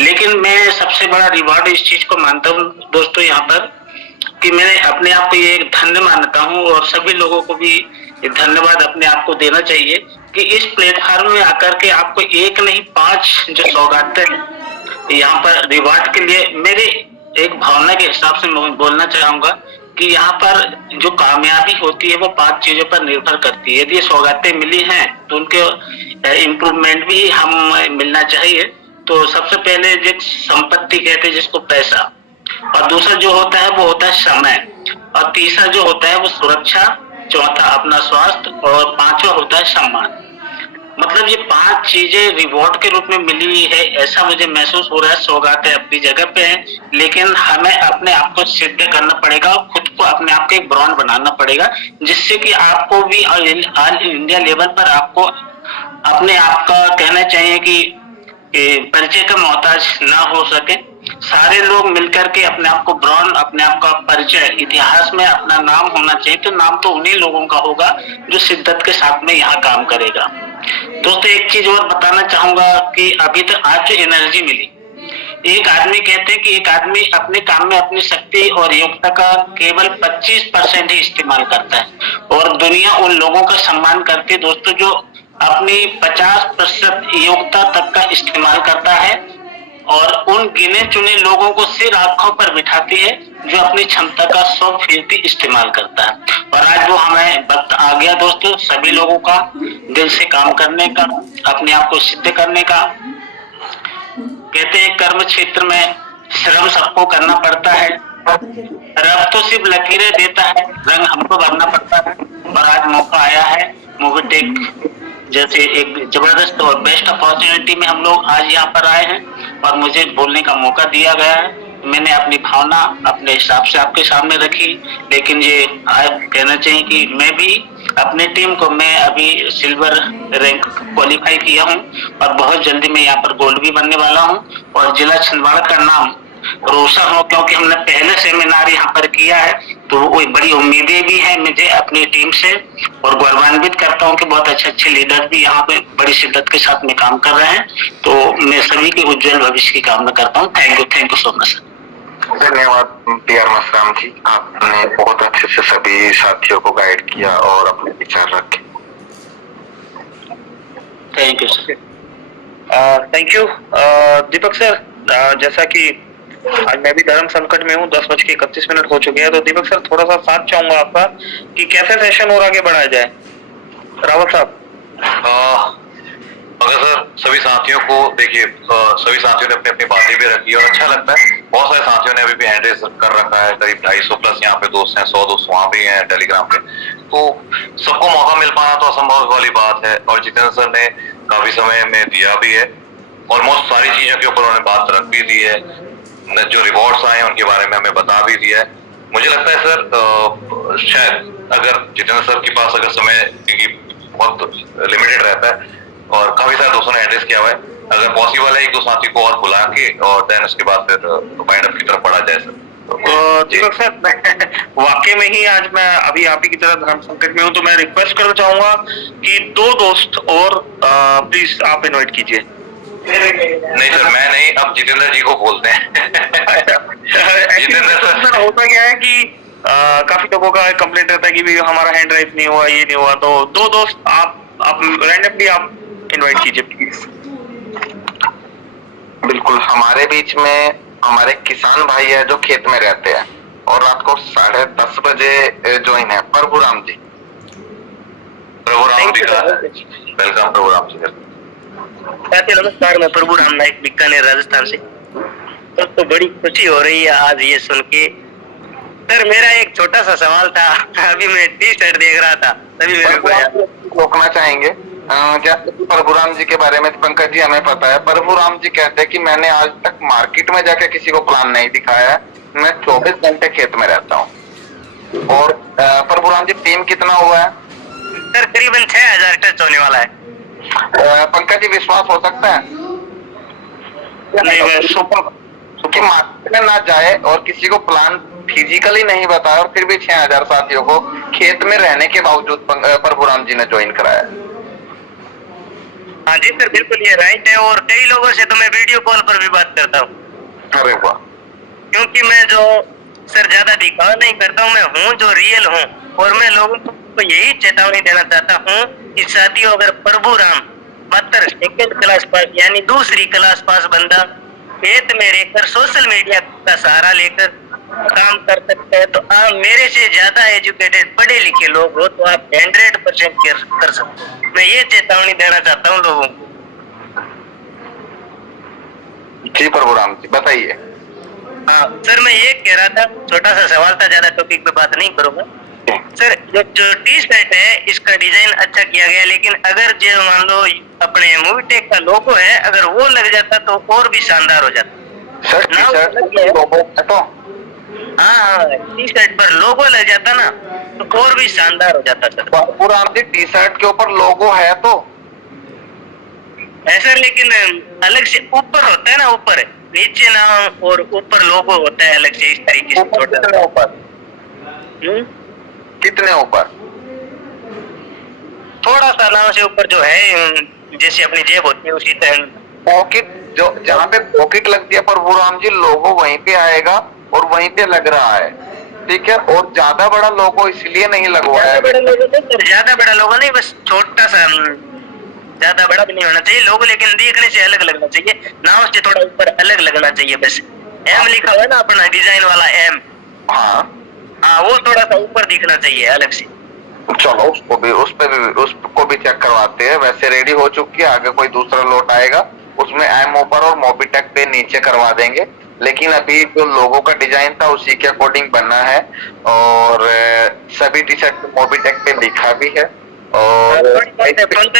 लेकिन मैं सबसे बड़ा रिवॉर्ड इस चीज को मानता हूँ दोस्तों यहाँ पर, कि मैं अपने आप को ये एक धन्य मानता हूँ और सभी लोगों को भी धन्यवाद अपने आप को देना चाहिए कि इस प्लेटफॉर्म में आकर के आपको एक नहीं 5 जो सौगातें यहाँ पर रिवॉर्ड के लिए, मेरे एक भावना के हिसाब से मैं बोलना चाहूंगा कि यहाँ पर जो कामयाबी होती है वो 5 चीजों पर निर्भर करती है। यदि ये सौगातें मिली हैं तो उनके इम्प्रूवमेंट भी हम मिलना चाहिए। तो सबसे पहले जो संपत्ति कहते हैं जिसको पैसा, और दूसरा जो होता है वो होता है समय, और तीसरा जो होता है वो सुरक्षा, चौथा अपना स्वास्थ्य, और पांचवा होता है सम्मान। मतलब ये 5 चीजें रिवॉर्ड के रूप में मिली है, ऐसा मुझे महसूस हो रहा है। सौगातें अपनी जगह पे हैं, लेकिन हमें अपने आप को सिद्ध करना पड़ेगा और खुद को अपने आप को एक ब्रांड बनाना पड़ेगा, जिससे कि आपको भी ऑल इंडिया लेवल पर आपको अपने आप का कहना चाहिए कि परिचय का मोहताज ना हो सके। सारे लोग मिलकर के अपने आप को ब्रांड, अपने आप का परिचय, इतिहास में अपना नाम होना चाहिए। तो नाम तो उन्हीं लोगों का होगा जो शिद्दत के साथ में यहाँ काम करेगा। दोस्तों एक चीज और बताना चाहूंगा कि अभी तक आज जो एनर्जी मिली, एक आदमी कहते हैं कि एक आदमी अपने काम में अपनी शक्ति और योग्यता का केवल 25% ही इस्तेमाल करता है, और दुनिया उन लोगों का सम्मान करती है दोस्तों जो अपनी 50% योग्यता तक का इस्तेमाल करता है, और उन गिने चुने लोगों को सिर आंखों पर बिठाती है जो अपनी क्षमता का 100% इस्तेमाल करता है। और आज वो हमें वक्त आ गया दोस्तों, सभी लोगों का दिल से काम करने का, अपने आप को सिद्ध करने का। कहते हैं कर्म क्षेत्र में श्रम सबको करना पड़ता है, रब तो सिर्फ लकीरें देता है, रंग हमको भरना पड़ता है। और आज मौका आया है मोबिटेक जैसे एक जबरदस्त और बेस्ट अपॉर्चुनिटी में हम लोग आज यहाँ पर आए हैं, और मुझे बोलने का मौका दिया गया है। मैंने अपनी भावना अपने हिसाब से आपके सामने रखी, लेकिन ये आप कहना चाहिए कि मैं भी अपने टीम को, मैं अभी सिल्वर रैंक क्वालिफाई किया हूँ, और बहुत जल्दी मैं यहाँ पर गोल्ड भी बनने वाला हूँ, और जिला छिंदवाड़ा का नाम रोशन हो, क्योंकि हमने पहले सेमिनार यहाँ पर किया है। तो कोई बड़ी उम्मीदें भी हैं मुझे अपनी टीम से, और गौरवान्वित करता हूँ कि बहुत अच्छे अच्छे लीडर भी यहाँ पे बड़ी शिद्दत के साथ में काम कर रहे हैं। तो मैं सभी के उज्जवल भविष्य की कामना करता हूँ। Thank you so much. धन्यवाद PR मसराम जी, आपने बहुत अच्छे से सभी साथियों को गाइड किया और अपने विचार रखे। Thank you sir. Thank you Deepak sir. जैसा कि आज मैं भी धर्म संकट में हूँ, 10:31 हो चुके हैं, तो दीपक सर थोड़ा सा साथ चाहूंगा आपका कि कैसे सेशन और आगे बढ़ाया जाए। रावत साहब। अगर सर सभी साथियों को देखिए, सभी साथियों ने अपनी अपनी बातें भी रखी और अच्छा लगता है। बहुत सारे साथियों ने अभी भी हैंड रेज कर रखा है, करीब 250 प्लस यहाँ पे दोस्त हैं, 100 दोस्त वहां भी हैं टेलीग्राम पे। तो सबको मौका मिल पाना तो असंभव वाली बात है, और जितेंद्र सर ने काफी समय में दिया भी है, ऑलमोस्ट सारी चीजों के ऊपर उन्होंने बात रख भी दी है, जो रिवॉर्ड्स आए उनके बारे में हमें बता भी दिया है। मुझे लगता है सर शायद अगर जितेंद्र सर के पास अगर समय, क्योंकि बहुत लिमिटेड रहता है और काफी सारे दोस्तों ने एड्रेस किया हुआ है, अगर पॉसिबल है 1-2 साथी को और बुला के और देन उसके बाद फिर वाइंड अप की तरफ बढ़ा जाए सर। दीपक सर वाकई में ही आज मैं अभी आप ही की तरह धर्म संकट में हूँ, तो मैं रिक्वेस्ट करना चाहूंगा कि 2 दोस्त और प्लीज आप इनवाइट कीजिए। नहीं सर, मैं नहीं, अब जितेंद्र जी को बोलते हैं। जितेंद्र सर, होता क्या है कि काफी लोगों का कंप्लेंट रहता है कि भी हमारा हैंड राइज नहीं हुआ, ये नहीं हुआ, तो 2 दोस्त आप रैंडमली आप इनवाइट कीजिए प्लीज। बिल्कुल, हमारे बीच में हमारे किसान भाई है जो खेत में रहते हैं और रात को 10:30 बजे ज्वाइन है, प्रभुराम जी। प्रभुराम जी का वेलकम। प्रभुराम जी नमस्कार, मैं प्रभुराम नाइक, बीकानेर, राजस्थान से। तो बड़ी खुशी हो रही है आज ये सुन के। सर मेरा एक छोटा सा सवाल था, अभी मैं टी-शर्ट देख रहा था तभी मेरे को रोकना चाहेंगे। जैसे प्रभुराम जी के बारे में पंकज जी हमें पता है, प्रभुराम जी कहते हैं कि मैंने आज तक मार्केट में जाके किसी को प्लान नहीं दिखाया है, मैं 24 घंटे खेत में रहता हूँ। और प्रभुराम जी टीम कितना हुआ है? सर करीबन 6000 टच होने वाला है। पंकज जी विश्वास हो सकता है? नहीं, कि मार्केट में ना जाए और किसी को प्लान फिजिकली नहीं बताया और फिर भी 6000 साथियों को खेत में रहने के बावजूद प्रभुराम जी ने ज्वाइन कराया। हाँ जी सर, बिल्कुल ये राइट है। और कई लोगों से तो मैं वीडियो कॉल पर भी बात करता हूँ, अरे वाह। क्योंकि मैं जो सर ज्यादा दिखावा नहीं करता हूँ, मैं हूँ जो रियल हूँ। और मैं लोगों को यही चेतावनी देना चाहता हूँ कि साथियों, अगर प्रभुराम मात्र सेकेंड क्लास पास यानी दूसरी क्लास पास बंदा खेत में रहकर सोशल मीडिया का सहारा लेकर काम कर सकता है, तो आप मेरे से ज्यादा एजुकेटेड पढ़े लिखे लोग हो तो आप 100% कर सकते हो। मैं ये चेतावनी देना चाहता हूँ लोगों को। जी प्रभुराम जी बताइए। हाँ सर, मैं ये कह रहा था, छोटा सा सवाल था, ज्यादा टॉपिक पे बात नहीं करूंगा सर। जो टी शर्ट है इसका डिजाइन अच्छा किया गया, लेकिन अगर जो मान लो अपने मूवी टेक का लोगो है, अगर वो लग जाता तो और भी शानदार हो जाता। सर टी शर्ट लोगो तो हाँ, टी शर्ट पर लोगो लग जाता ना तो और भी शानदार हो जाता sir. Prabhuram G T shirt के ऊपर लोगो है तो है सर, लेकिन अलग से ऊपर होता है ना, ऊपर नीचे नाम और ऊपर लोगो होता है अलग से, इस तरीके से छोटा। कितने ऊपर? कितने ऊपर? थोड़ा सा नाम से ऊपर जो है, जैसे अपनी जेब होती है उसी तरह। पॉकेट जो जहाँ पे पॉकेट लगती है प्रभुराम जी, लोगो वहीं पे आएगा और वहीं पे लग रहा है, ठीक है। और ज्यादा बड़ा लोगो इसलिए नहीं लगवाया है, ज्यादा बड़ा लोगो नहीं, बस छोटा सा, ज्यादा बड़ा भी नहीं होना चाहिए लोगो, लेकिन देखने से अलग लगना चाहिए, नाम से थोड़ा ऊपर अलग लगना चाहिए। बस एम लिखा हुआ है ना अपना डिजाइन वाला एम, हाँ वो थोड़ा सा ऊपर दिखना चाहिए अलग से। चलो उसको भी चेक करवाते हैं। वैसे रेडी हो चुकी है, आगे कोई दूसरा लोट आएगा उसमें एम ऊपर और मोबीटेक पे नीचे करवा देंगे, लेकिन अभी जो लोगो का डिजाइन था उसी के अकॉर्डिंग बनना है। और सभी टी शर्ट मोबीटेक पे लिखा भी है। और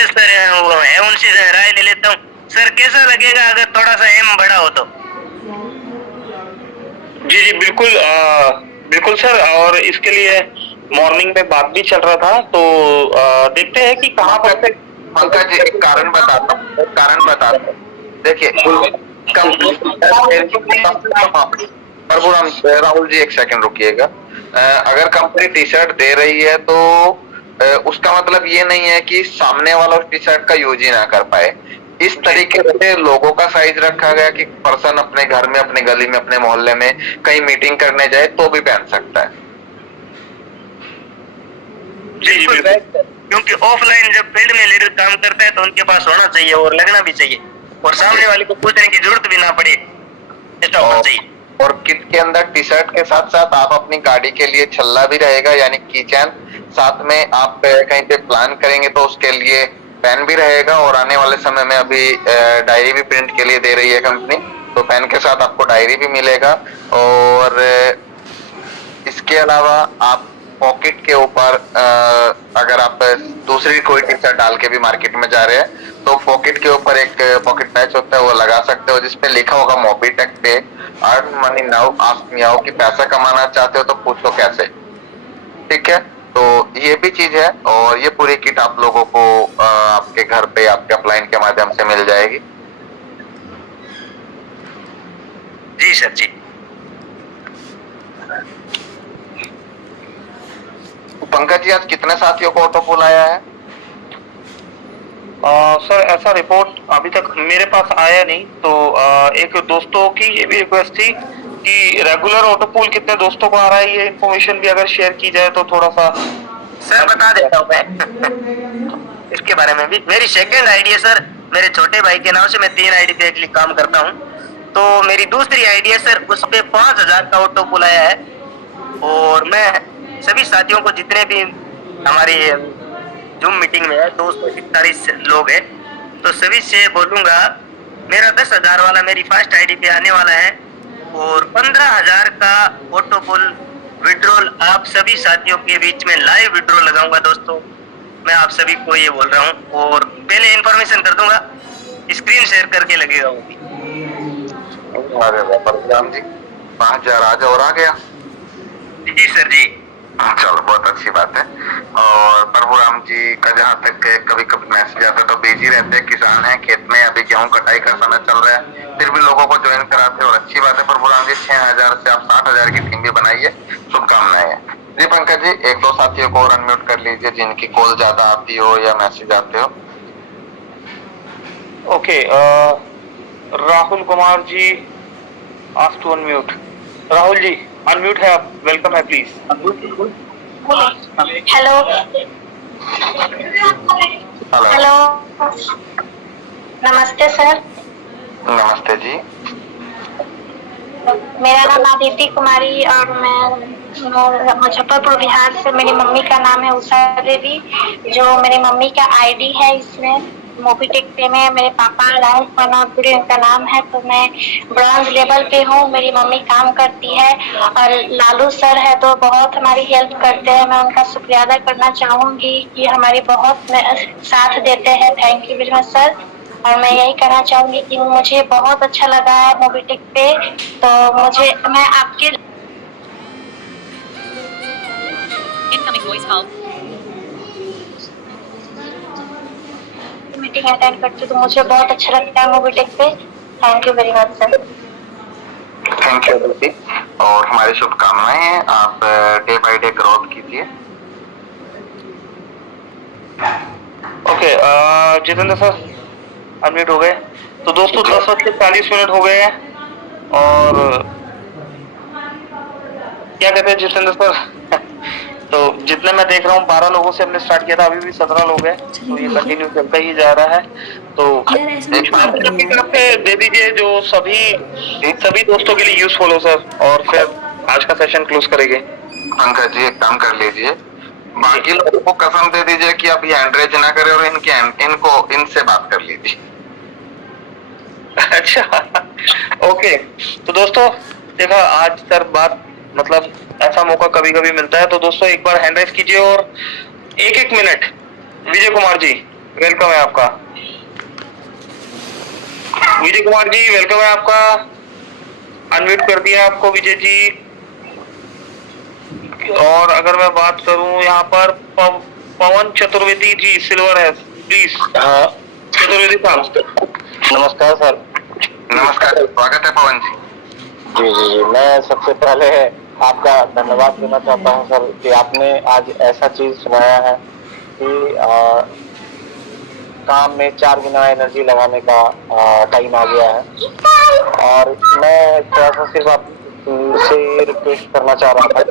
सर है उनसे राय ले लेता हूँ सर, कैसा लगेगा अगर थोड़ा सा एम बड़ा हो तो? जी जी बिल्कुल बिल्कुल सर। और इसके लिए मॉर्निंग में बात भी चल रहा था, तो देखते हैं कि कहाँ पर। पंकज जी एक कारण बताता हूँ, देखिए प्रभुराम राहुल जी एक सेकंड रुकिएगा। अगर कंपनी टी शर्ट दे रही है तो उसका मतलब ये नहीं है कि सामने वाला उस टी शर्ट का यूज ही ना कर पाए। इस तरीके से लोगों का साइज रखा गया कि पर्सन अपने घर में, अपने गली में, अपने मोहल्ले में कहीं मीटिंग करने जाए तो भी पहन सकता है। बिल्कुल, क्योंकि ऑफलाइन जब फील्ड में लीडर काम करता है तो उनके पास होना चाहिए और लगना भी चाहिए, और सामने वाले को पूछने की जरूरत भी ना पड़े, ऐसा होना चाहिए। और किट के अंदर टी शर्ट के साथ साथ आप अपनी गाड़ी के लिए छल्ला भी रहेगा, यानी कीचैन। साथ में आप कहीं पे प्लान करेंगे तो उसके लिए पेन भी रहेगा। और आने वाले समय में अभी डायरी भी प्रिंट के लिए दे रही है कंपनी, तो पेन के साथ आपको डायरी भी मिलेगा। और इसके अलावा आप पॉकेट के ऊपर अगर आप दूसरी कोई टी शर्ट डाल के भी मार्केट में जा रहे हैं तो पॉकेट के ऊपर एक पॉकेट पैच होता है, वो लगा सकते हो, जिसपे लिखा होगा मोबीटेक पे earn money now ask me how, कि पैसा कमाना चाहते हो तो पूछो कैसे, ठीक है। तो ये भी चीज है, और ये पूरी किट आप लोगों को आपके घर पे आपके अपलाइन के माध्यम से मिल जाएगी। जी सर जी। पंकज जी आज कितने साथियों को ऑटो पुल आया है? सर ऐसा रिपोर्ट अभी तक मेरे पास आया नहीं, तो एक दोस्तों की ये भी रिक्वेस्ट थी कि रेगुलर ऑटो पूल कितने दोस्तों को आ रहा है, ये इन्फॉर्मेशन भी अगर शेयर की जाए तो थोड़ा सा। सर बता देता हूँ मैं इसके बारे में भी। मेरी सेकंड आईडी है सर, मेरे छोटे भाई के नाम से मैं 3 आईडी पे एक्चुअली काम करता हूँ। तो मेरी दूसरी आईडी है सर, उस पे 5000 का ऑटो पुल आया है। और मैं सभी साथियों को, जितने भी हमारी जूम मीटिंग में है 247 लोग हैं, तो सभी से बोलूंगा मेरा 10,000 वाला मेरी फर्स्ट आईडी पे आने वाला है, और 15,000 का ऑटो पुल विड्रॉल आप सभी साथियों के बीच में लाइव विड्रॉल लगाऊंगा दोस्तों। मैं आप सभी को ये बोल रहा हूँ, और पहले इन्फॉर्मेशन कर दूंगा, स्क्रीन शेयर करके लगेगा वो भी। अरे परशुराम जी 5000 आज और आ गया। जी सर जी। चलो बहुत अच्छी बात है। और परशुराम जी का जहाँ तक कभी कभी मैसेज आता है तो बिजी रहते हैं, किसान हैं, खेत में अभी गेहूं कटाई का समय चल रहा है, फिर भी लोगों को ज्वाइन कराते हैं और अच्छी बात है। प्रभुराम जी 6000 से आप 60,000 की टीम भी बनाइए, शुभकामनाएं हैं। जी पंकज जी, एक दो साथियों को और अनम्यूट कर लीजिए जिनकी कॉल ज्यादा आती हो या मैसेज आते हो। Okay, Rahul Kumar ji ask to unmute. Rahul ji unmute है आप, वेलकम है प्लीज। Hello hello. हेलो, नमस्ते सर। नमस्ते जी। मेरा नाम आदित्य कुमारी और मैं मुजफ्फरपुर बिहार से। मेरी मम्मी का नाम है उषा देवी, जो मेरी मम्मी का आईडी है इसमें मोबीटेक पे में। मेरे पापा राहुल पनौतपुरी उनका नाम है। तो मैं ब्रॉन्ज लेवल पे हूँ, मेरी मम्मी काम करती है और लालू सर है तो बहुत हमारी हेल्प करते हैं। मैं उनका शुक्रिया अदा करना चाहूंगी कि हमारी बहुत साथ देते हैं। Thank you very much sir. और मैं यही कहना चाहूंगी कि मुझे बहुत अच्छा लगा है मोबीटेक पे, तो मैं आपके मीटिंग अटेंड करती हूँ तो मुझे बहुत अच्छा लगता है मोबीटेक पे। Thank you very much sir. Thank you दीदी, और हमारी शुभकामनाएं हैं। आप डे बाय डे ग्रोथ कीजिए। ओके, जितेंद्र सर अनम्यूट हो गए। तो दोस्तों 10:40 हो गए हैं और क्या कहते हैं जितेंद्र सर तो जितने मैं देख रहा हूँ 12 लोगों से हमने स्टार्ट किया था, अभी भी 17 लोग हैं, तो ये कंटिन्यू चलता ही जा रहा है। तो दे दीजिए जो सभी दोस्तों के लिए यूजफुल हो सर, और फिर आज का सेशन क्लोज करेंगे। पंकज जी एक काम कर लीजिए, बाकी लोगों को कसम दे दीजिए कि आप ये हैंड रेज ना करें और इनसे बात कर लीजिए। अच्छा ओके, तो दोस्तों देखा आज सर बात, मतलब ऐसा मौका कभी कभी मिलता है। तो दोस्तों एक बार हैंड रेज कीजिए और एक मिनट। विजय कुमार जी वेलकम है आपका। विजय कुमार जी वेलकम है आपका, अनम्यूट कर दिया आपको विजय जी। और अगर मैं बात करूं यहाँ पर पवन चतुर्वेदी जी सिल्वर है, प्लीज। चतुर्वेदी साहब नमस्कार सर। नमस्कार, स्वागत है पवन जी। जी जी जी, मैं सबसे पहले आपका धन्यवाद देना चाहता हूं सर कि आपने आज ऐसा चीज सुनाया है कि काम में 4 गुना एनर्जी लगाने का टाइम आ गया है। और मैं थोड़ा सा सिर्फ आपसे रिक्वेस्ट करना चाह रहा था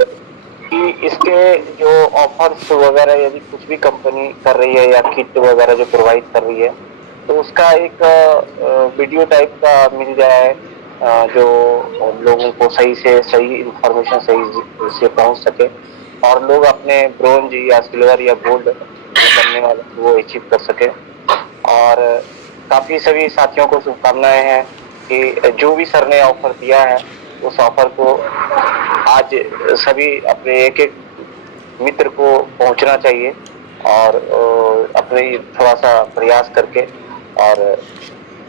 कि इसके जो ऑफर्स वगैरह यदि कुछ भी कंपनी कर रही है या किट वगैरह जो प्रोवाइड कर रही है, तो उसका एक वीडियो टाइप का मिल जाए जो लोगों को सही इंफॉर्मेशन सही से पहुंच सके और लोग अपने ब्रोंज या सिल्वर या गोल्ड बनने वाले वो अचीव कर सके। और काफी सभी साथियों को शुभकामनाएं हैं कि जो भी सर ने ऑफर दिया है उस ऑफर को आज सभी अपने एक मित्र को पहुंचना चाहिए और अपने थोड़ा सा प्रयास करके। और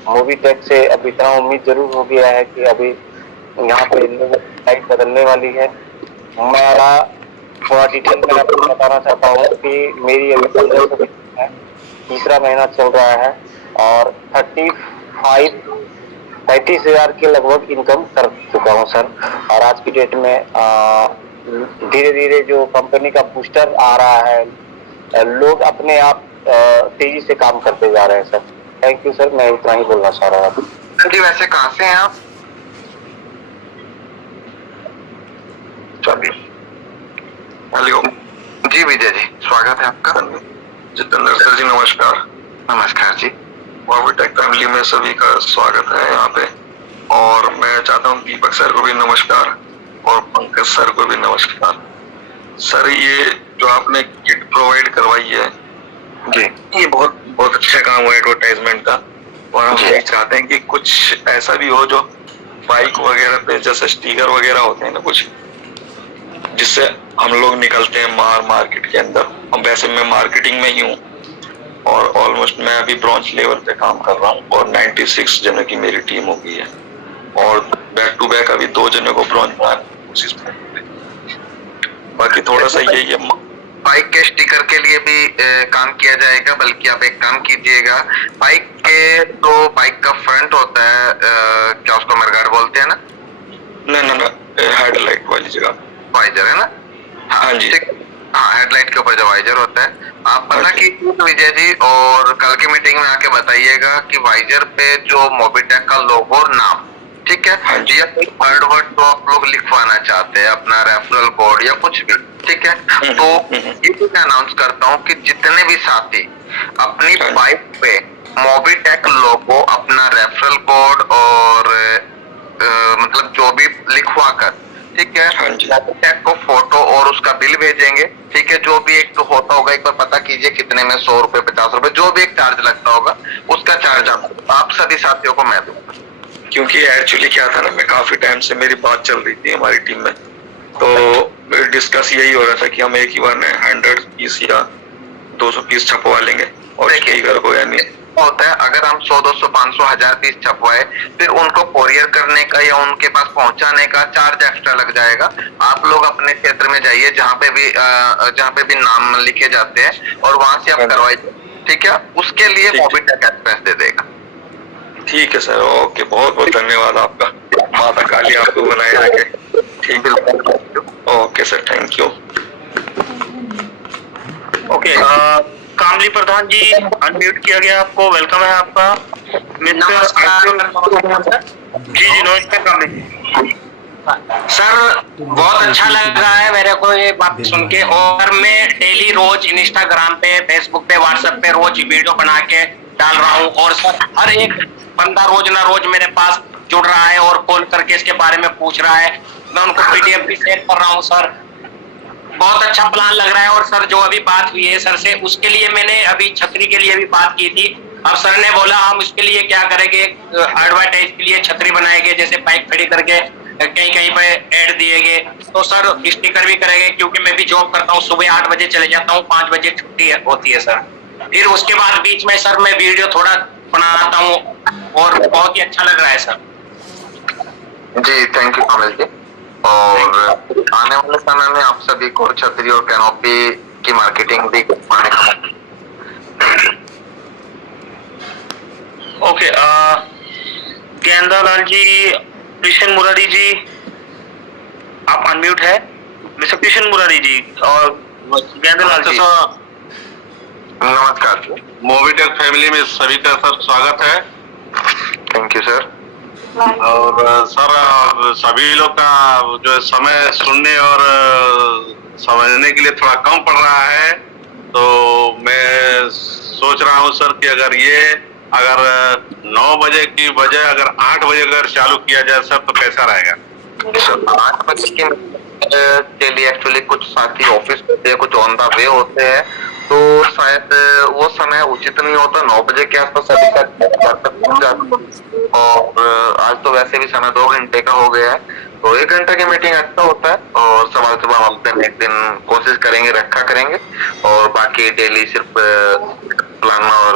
मोबीटेक से अब इतना उम्मीद जरूर हो गया है कि अभी यहाँ पे लाइट बदलने वाली है। हमारा थोड़ा डिटेल में आपको बताना चाहता हूँ कि मेरी अभी है, तीसरा महीना चल रहा है और 35,000 के लगभग इनकम कर चुका हूँ सर। और आज की डेट में धीरे धीरे जो कंपनी का बूस्टर आ रहा है, लोग अपने आप तेजी से काम करते जा रहे हैं सर। थैंक यू सर, मैं इतना ही बोलना चाह रहा था। जी वैसे कहाँ से हैं आप? हेलो जी विजय जी, स्वागत है आपका। जितेंद्र सर जी नमस्कार। नमस्कार जी। मोबीटेक फैमिली में सभी का स्वागत है यहाँ पे। और मैं चाहता हूँ दीपक सर को भी नमस्कार और पंकज सर को भी नमस्कार। सर ये जो आपने किट प्रोवाइड करवाई है जी, ये बहुत अच्छा काम हुआ एडवर्टाइजमेंट का। और हम यही चाहते हैं कि कुछ ऐसा भी हो जो बाइक वगैरह पे जैसे स्टिकर वगैरह होते हैं ना कुछ, जिससे हम लोग निकलते हैं मार्केट के अंदर। और वैसे मैं मार्केटिंग में ही हूँ और ऑलमोस्ट मैं अभी ब्रॉन्ज लेवल पे काम कर रहा हूँ और 96 जनों की मेरी टीम हो गई है और बैक टू बैक अभी 2 जनों को ब्रॉन्ज बनाने कोशिश कर रहे हैं। बाकी थोड़ा सा यही है, बाइक के स्टिकर के लिए भी काम किया जाएगा, बल्कि आप एक काम कीजिएगा, बाइक के तो बाइक का फ्रंट होता है, क्या उसको मडगार्ड बोलते हैं ना? ना हेडलाइट वाली जगह वाइजर है ना? हाँ जी। हाँ, हेडलाइट के ऊपर जो वाइजर होता है, आप पता कीजिए विजय जी, और कल की मीटिंग में आके बताइएगा कि वाइजर पे जो मोबिटेक का लोगो और नाम, ठीक है, या कोई थर्ड वर्ड तो आप लोग लिखवाना चाहते हैं, अपना रेफरल कोड या कुछ भी, ठीक है, तो ये भी मैं अनाउंस करता हूँ कि जितने भी साथी अपनी बाइक पे मोबिटेक लोगो, अपना रेफरल कोड और मतलब जो भी लिखवा कर, ठीक है, मोबिटेक को फोटो और उसका बिल भेजेंगे, ठीक है, जो भी एक तो होता होगा, एक बार पता कीजिए कितने में, 100 रुपए 50 रुपए, जो भी एक चार्ज लगता होगा उसका चार्ज आप सभी साथियों को मैं दूंगा। क्योंकि एक्चुअली क्या था ना, मैं काफी टाइम से मेरी बात चल रही थी हमारी टीम में, तो डिस्कस यही हो रहा था कि हम एक ही बार में 100 पीस या 200 पीस छपवा लेंगे और स्टिकर को, यानी होता है अगर हम 100 200 500 1000 पीस छपवाए, फिर उनको कोरियर करने का या उनके पास पहुंचाने का चार्ज एक्स्ट्रा लग जाएगा। आप लोग अपने क्षेत्र में जाइए जहाँ पे भी नाम लिखे जाते हैं और वहां से आप करवाइए, ठीक है, उसके लिए मोबिटेक एक्सप्रेस दे देगा। ठीक है सर, ओके, बहुत बहुत धन्यवाद आपका, माता काली आपको बनाए रखे। ठीक है, okay sir, thank you. Okay, Kamli Pradhan ji unmute किया गया, आपको वेलकम है आपका। नमस्कार जी नमस्कार कामली जी। सर, बहुत अच्छा लग रहा है मेरे को ये बात सुन के, और मैं डेली रोज इंस्टाग्राम पे, फेसबुक पे, व्हाट्सएप पे रोज वीडियो बना के डाल रहा हूँ, और सर हर एक बंदा रोज ना रोज मेरे पास जुड़ रहा है और कॉल करके इसके बारे में पूछ रहा है, मैं उनको पीडीएफ भी शेयर कर रहा हूँ। सर बहुत अच्छा प्लान लग रहा है, और सर जो अभी बात हुई है सर से, उसके लिए मैंने अभी छतरी के लिए भी बात की थी। अब सर ने बोला हम उसके लिए क्या करेंगे, एडवर्टाइज के लिए छतरी बनाएंगे, जैसे बाइक खड़ी करके कहीं कहीं पे ऐड दिएंगे, तो सर स्टिकर भी करेंगे, क्योंकि मैं भी जॉब करता हूँ, सुबह 8 बजे चले जाता हूँ, 5 बजे छुट्टी होती है सर। फिर उसके बाद बीच में सर मैं वीडियो थोड़ा बनाता हूँ, और बहुत ही अच्छा लग रहा है सर। जी थैंक यू कमल जी, और आने वाले समय में आप सभी को छतरी और कैनोपी की मार्केटिंग भी करने का। ओके, गेंदालाल जी, कृष्ण मुरारी जी, आप अनम्यूट है। मिस्टर कृष्ण मुरारी जी और गेंदालाल जी, नमस्कार जी। मोबिटेक फैमिली में सभी का सर स्वागत है। Thank you sir. और सर सभी लोग का जो समय सुनने और समझने के लिए थोड़ा कम पड़ रहा है, तो मैं सोच रहा हूँ सर कि अगर 9 बजे की बजाय अगर 8 बजे अगर चालू किया जाए सर, तो कैसा रहेगा? 8 बजे के लिए एक्चुअली कुछ साथी ऑफिस होते हैं, कुछ ऑन द वे होते हैं, तो शायद वो समय उचित नहीं होता। 9 बजे के आसपास सभी का, और आज तो वैसे भी समय 2 घंटे का हो गया है, तो 1 घंटे की मीटिंग अच्छा होता है, और सुबह हम अपने एक दिन कोशिश करेंगे, रखा करेंगे, और बाकी डेली सिर्फ प्लान और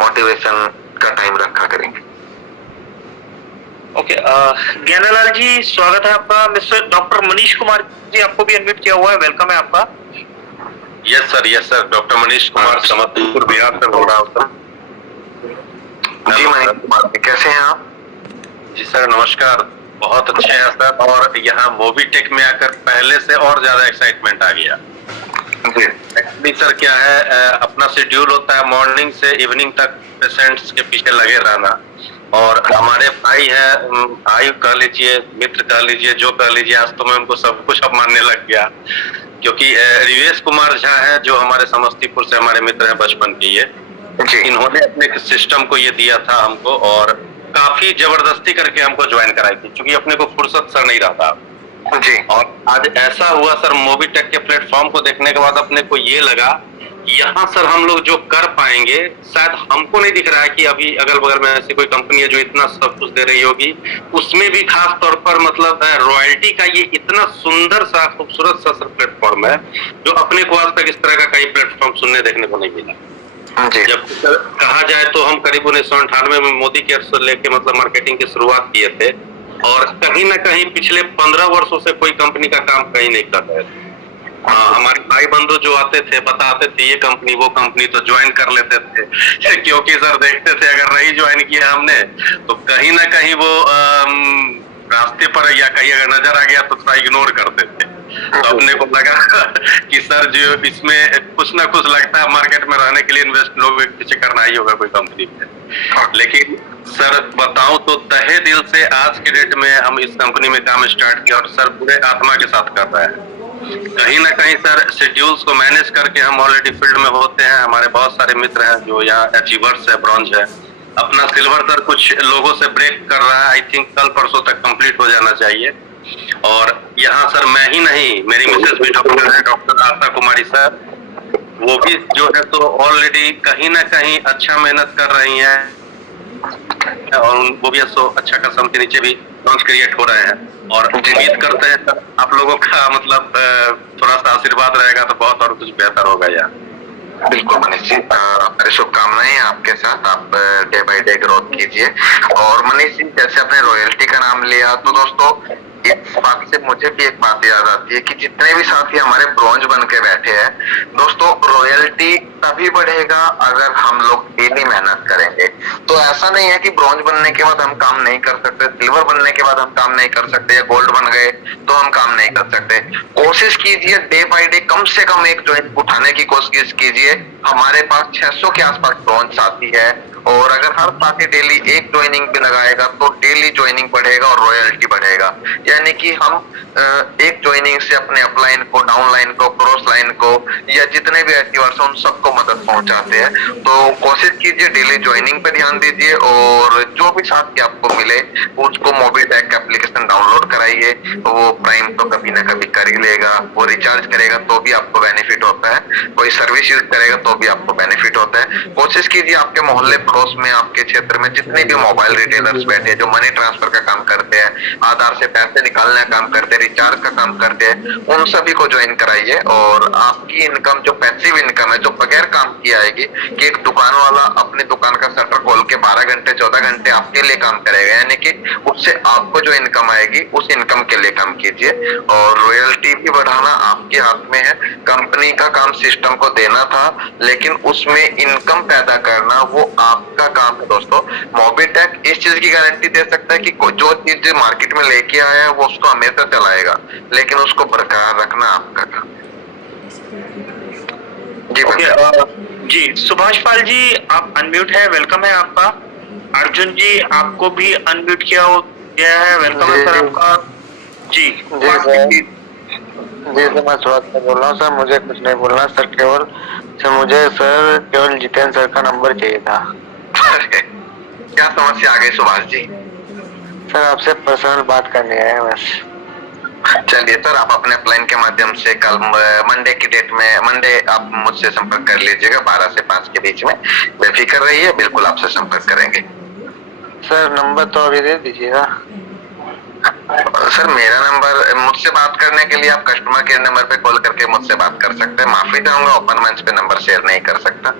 मोटिवेशन का टाइम रखा करेंगे। ओके, ज्ञानालाल जी स्वागत है आपका। मिस्टर डॉक्टर मनीष कुमार जी, आपको भी अनम्यूट किया हुआ है, वेलकम है आपका। Yes sir, doctor Manish Kumar Samastipur Bihar से बोल रहा हूँ सर। जी मनीष कुमार, कैसे हैं आप? जी सर नमस्कार, बहुत अच्छे हैं सर, और यहाँ मोबिटेक में आकर पहले से और ज्यादा एक्साइटमेंट आ गया। एक्चुअली सर क्या है, अपना शेड्यूल होता है मॉर्निंग से इवनिंग तक पेशेंट्स के पीछे लगे रहना, और हमारे भाई कह लीजिए, मित्र कह लीजिए, जो कह लीजिए, आज तो मैं उनको सब कुछ अब मानने लग गया, क्योंकि रिवेश कुमार झा है जो हमारे समस्तीपुर से हमारे मित्र हैं बचपन के, ये इन्होंने अपने सिस्टम को ये दिया था हमको, और काफी जबरदस्ती करके हमको ज्वाइन कराई थी, क्योंकि अपने को फुर्सत सर नहीं रहा जी। और आज ऐसा हुआ सर, मोबिटेक के प्लेटफॉर्म को देखने के बाद अपने को ये लगा यहाँ सर हम लोग जो कर पाएंगे, शायद हमको नहीं दिख रहा है कि अभी अगल बगल में ऐसी कोई कंपनी है जो इतना सब कुछ दे रही होगी, उसमें भी खास तौर पर मतलब रॉयल्टी का ये इतना सुंदर सा खूबसूरत सा सर प्लेटफॉर्म है, जो अपने को आज तक इस तरह का कई प्लेटफॉर्म सुनने देखने को नहीं मिला। जब कहा जाए तो हम करीब 1998 में मोदी केयर से लेके मतलब मार्केटिंग की शुरुआत किए थे, और कहीं ना कहीं पिछले 15 वर्षों से कोई कंपनी का काम कहीं नहीं कर रहे थे। हमारे भाई बंधु जो आते थे बताते थे ये कंपनी वो कंपनी, तो ज्वाइन कर लेते थे क्योंकि सर देखते थे अगर नहीं ज्वाइन किया हमने तो कहीं ना कहीं वो रास्ते पर या कहीं अगर नजर आ गया तो थोड़ा इग्नोर करते थे। तो अपने को लगा कि सर जो इसमें कुछ ना कुछ लगता है मार्केट में रहने के लिए इन्वेस्ट लोग पीछे करना ही होगा कोई कंपनी में। लेकिन सर बताऊं तो तहे दिल से आज की डेट में हम इस कंपनी में काम स्टार्ट किया और सर पूरे आत्मा के साथ कर रहे हैं। कहीं ना कहीं सर शेड्यूल्स को मैनेज करके हम ऑलरेडी फील्ड में होते हैं। हमारे बहुत सारे मित्र हैं जो यहाँ अचीवर्स है, ब्रॉन्ज है। अपना सिल्वर सर कुछ लोगों से ब्रेक कर रहा है, आई थिंक कल परसों तक कंप्लीट हो जाना चाहिए। और यहाँ सर मैं ही नहीं, मेरी मिसेस भी डॉक्टर है, डॉक्टर आशा कुमारी सर, वो भी जो है तो ऑलरेडी कहीं ना कहीं अच्छा मेहनत कर रही हैं और वो भी अच्छा खासा उनके नीचे भी लॉन्च क्रिएट हो रहे हैं। और उम्मीद करते हैं सर आप लोगों का मतलब थोड़ा सा आशीर्वाद रहेगा तो बहुत और कुछ बेहतर होगा यार। बिल्कुल मनीष जी, मेरी शुभकामनाएं हैं आपके साथ। आप डे बाय डे ग्रोथ कीजिए। और मनीष जी जैसे आपने रॉयल्टी का नाम लिया तो दोस्तों इस बात से मुझे भी एक बात याद आती है कि जितने भी साथी हमारे ब्रॉन्ज बन के बैठे हैं दोस्तों, रॉयल्टी तभी बढ़ेगा अगर हम लोग डेली मेहनत करेंगे। तो ऐसा नहीं है कि ब्रॉन्ज बनने के बाद हम काम नहीं कर सकते, सिल्वर बनने के बाद हम काम नहीं कर सकते या गोल्ड बन गए तो हम काम नहीं कर सकते। कोशिश कीजिए डे बाय डे कम से कम एक ज्वाइंट उठाने की कोशिश कीजिए। हमारे पास 600 के आसपास ब्रॉन्ज साथी है और अगर हर साथी डेली एक ज्वाइनिंग भी लगाएगा तो डेली ज्वाइनिंग बढ़ेगा और रॉयल्टी बढ़ेगा। यानी कि हम एक ज्वाइनिंग से अपने अपलाइन को, डाउनलाइन को, क्रॉस लाइन को या जितने भी अचीवर्स उन सबको मदद पहुंचाते हैं। तो कोशिश कीजिए डेली ज्वाइनिंग पे ध्यान दीजिए और जो भी साथी आपको मिले उसको मोबिटेक एप्लीकेशन डाउनलोड कराइए। वो प्राइम तो कभी ना कभी कर ही लेगा, वो रिचार्ज करेगा तो भी आपको बेनिफिट होता है, कोई सर्विस यूज करेगा तो भी आपको बेनिफिट होता है। कोशिश कीजिए आपके मोहल्ले पड़ोस में, आपके क्षेत्र में जितने भी मोबाइल रिटेलर्स बैठे हैं जो मनी ट्रांसफर का काम करते हैं, आधार से पैसे निकालने का काम करते हैं, रिचार्ज का काम करते हैं, उन सभी को ज्वाइन कराइए। और आपकी इनकम जो पैसिव इनकम है जो बगैर काम की आएगी, कि एक दुकान वाला अपनी दुकान का शटर खोल के 12 घंटे 14 घंटे आपके लिए काम करेगा, यानी कि उससे आपको जो इनकम आएगी उस इनकम के लिए काम कीजिए। और रॉयल्टी भी बढ़ाना आपके हाथ में है। कंपनी का काम सिस्टम को देना था लेकिन उसमें इनकम पैदा करना वो आपका काम है दोस्तों। मोबिटेक इस चीज की गारंटी दे सकता है कि जो चीज मार्केट में लेके आया है वो उसको हमेशा चलाएगा, लेकिन उसको बरकरार रखना आपका काम है। जी सुभाष पाल जी आप अनम्यूट है, वेलकम है आपका। अर्जुन जी आपको भी अनम्यूट किया गया है, वेलकम है सर आपका। जी जी सर मैं स्वागत से बोल रहा हूँ सर। मुझे कुछ नहीं बोलना सर, केवल जितेंद्र सर का नंबर चाहिए था। क्या समस्या आ गई सुभाष जी? सर आपसे पर्सनल बात करनी है बस। चलिए सर आप अपने प्लान के माध्यम से कल मंडे की डेट में, मंडे आप मुझसे संपर्क कर लीजिएगा 12 से 5 के बीच में। बेफिक्र रहिए, बिल्कुल आपसे संपर्क करेंगे। सर नंबर तो अभी दे दीजिएगा। सर मेरा नंबर, मुझसे बात करने के लिए आप कस्टमर केयर नंबर पे कॉल करके मुझसे बात कर सकते हैं। माफी चाहूंगा ओपन मंच पे नंबर शेयर नहीं कर सकता।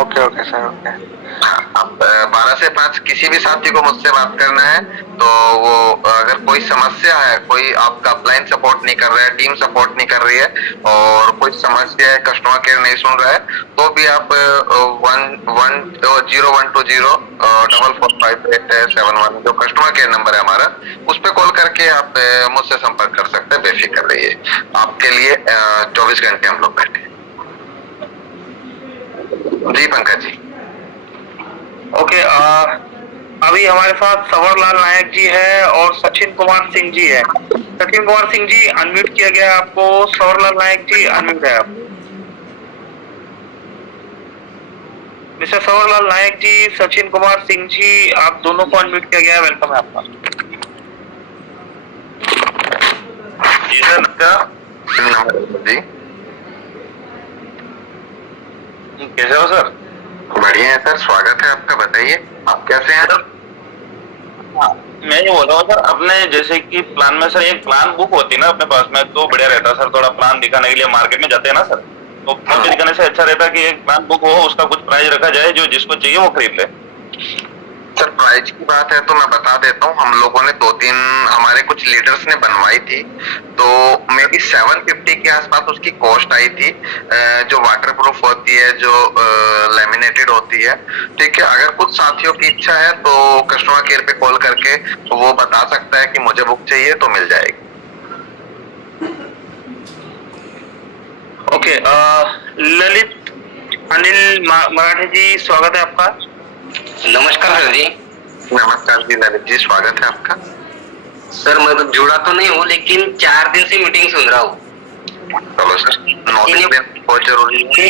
Okay okay sir okay. अब 12 से 5 किसी भी साथी को मुझसे बात करना है तो वो अगर कोई समस्या है, कोई आपका अपलाइन सपोर्ट नहीं कर रहा है, टीम सपोर्ट नहीं कर रही है और कोई समस्या है, कस्टमर केयर नहीं सुन रहा है, तो भी आप 0120445871 जो कस्टमर केयर नंबर है हमारा, उस पर कॉल करके आप मुझसे संपर्क कर सकते हैं। बेफिक्र रहिए, आपके लिए 24 घंटे हम लोग बैठे। जी पंकज जी। ओके अभी हमारे साथ सवरलाल नायक जी है और सचिन कुमार सिंह जी है। सचिन कुमार सिंह जी अनम्यूट किया गया है आपको, सवरलाल नायक जी अनम्यूट है आप। मिस्टर सवरलाल नायक जी, सचिन कुमार सिंह जी, आप दोनों को अनम्यूट किया गया है, वेलकम है आपका। जी सर नमस्कार जी। कैसे हो सर? बढ़िया है सर, स्वागत है आपका। बताइए आप कैसे हैं? मैं ये बोल रहा हूँ सर, अपने जैसे कि प्लान में सर एक प्लान बुक होती है ना अपने पास में तो बढ़िया रहता है सर। थोड़ा प्लान दिखाने के लिए मार्केट में जाते हैं ना सर, तो मुझे दिखाने से अच्छा रहता है कि एक प्लान बुक हो, उसका कुछ प्राइस रखा जाए, जो जिसको चाहिए वो खरीद ले। सर प्राइस की बात है तो मैं बता देता हूँ, हम लोगों ने 2-3 हमारे कुछ लीडर्स ने बनवाई थी, तो मे बी 750 के आसपास उसकी कॉस्ट आई थी, जो वाटर प्रूफ होती है, जो लैमिनेटेड होती है। ठीक है, अगर कुछ साथियों की इच्छा है तो कस्टमर केयर पे कॉल करके वो बता सकता है कि मुझे बुक चाहिए, तो मिल जाएगी। ओके, ललित अनिल मराठे जी, स्वागत है आपका। नमस्कार सर जी। नमस्कार जी ललित जी, स्वागत है आपका। सर मैं तो जुड़ा तो नहीं हूँ, लेकिन 4 दिन से मीटिंग सुन रहा हूँ। चलो सर, नॉलेज बहुत जरूरी है।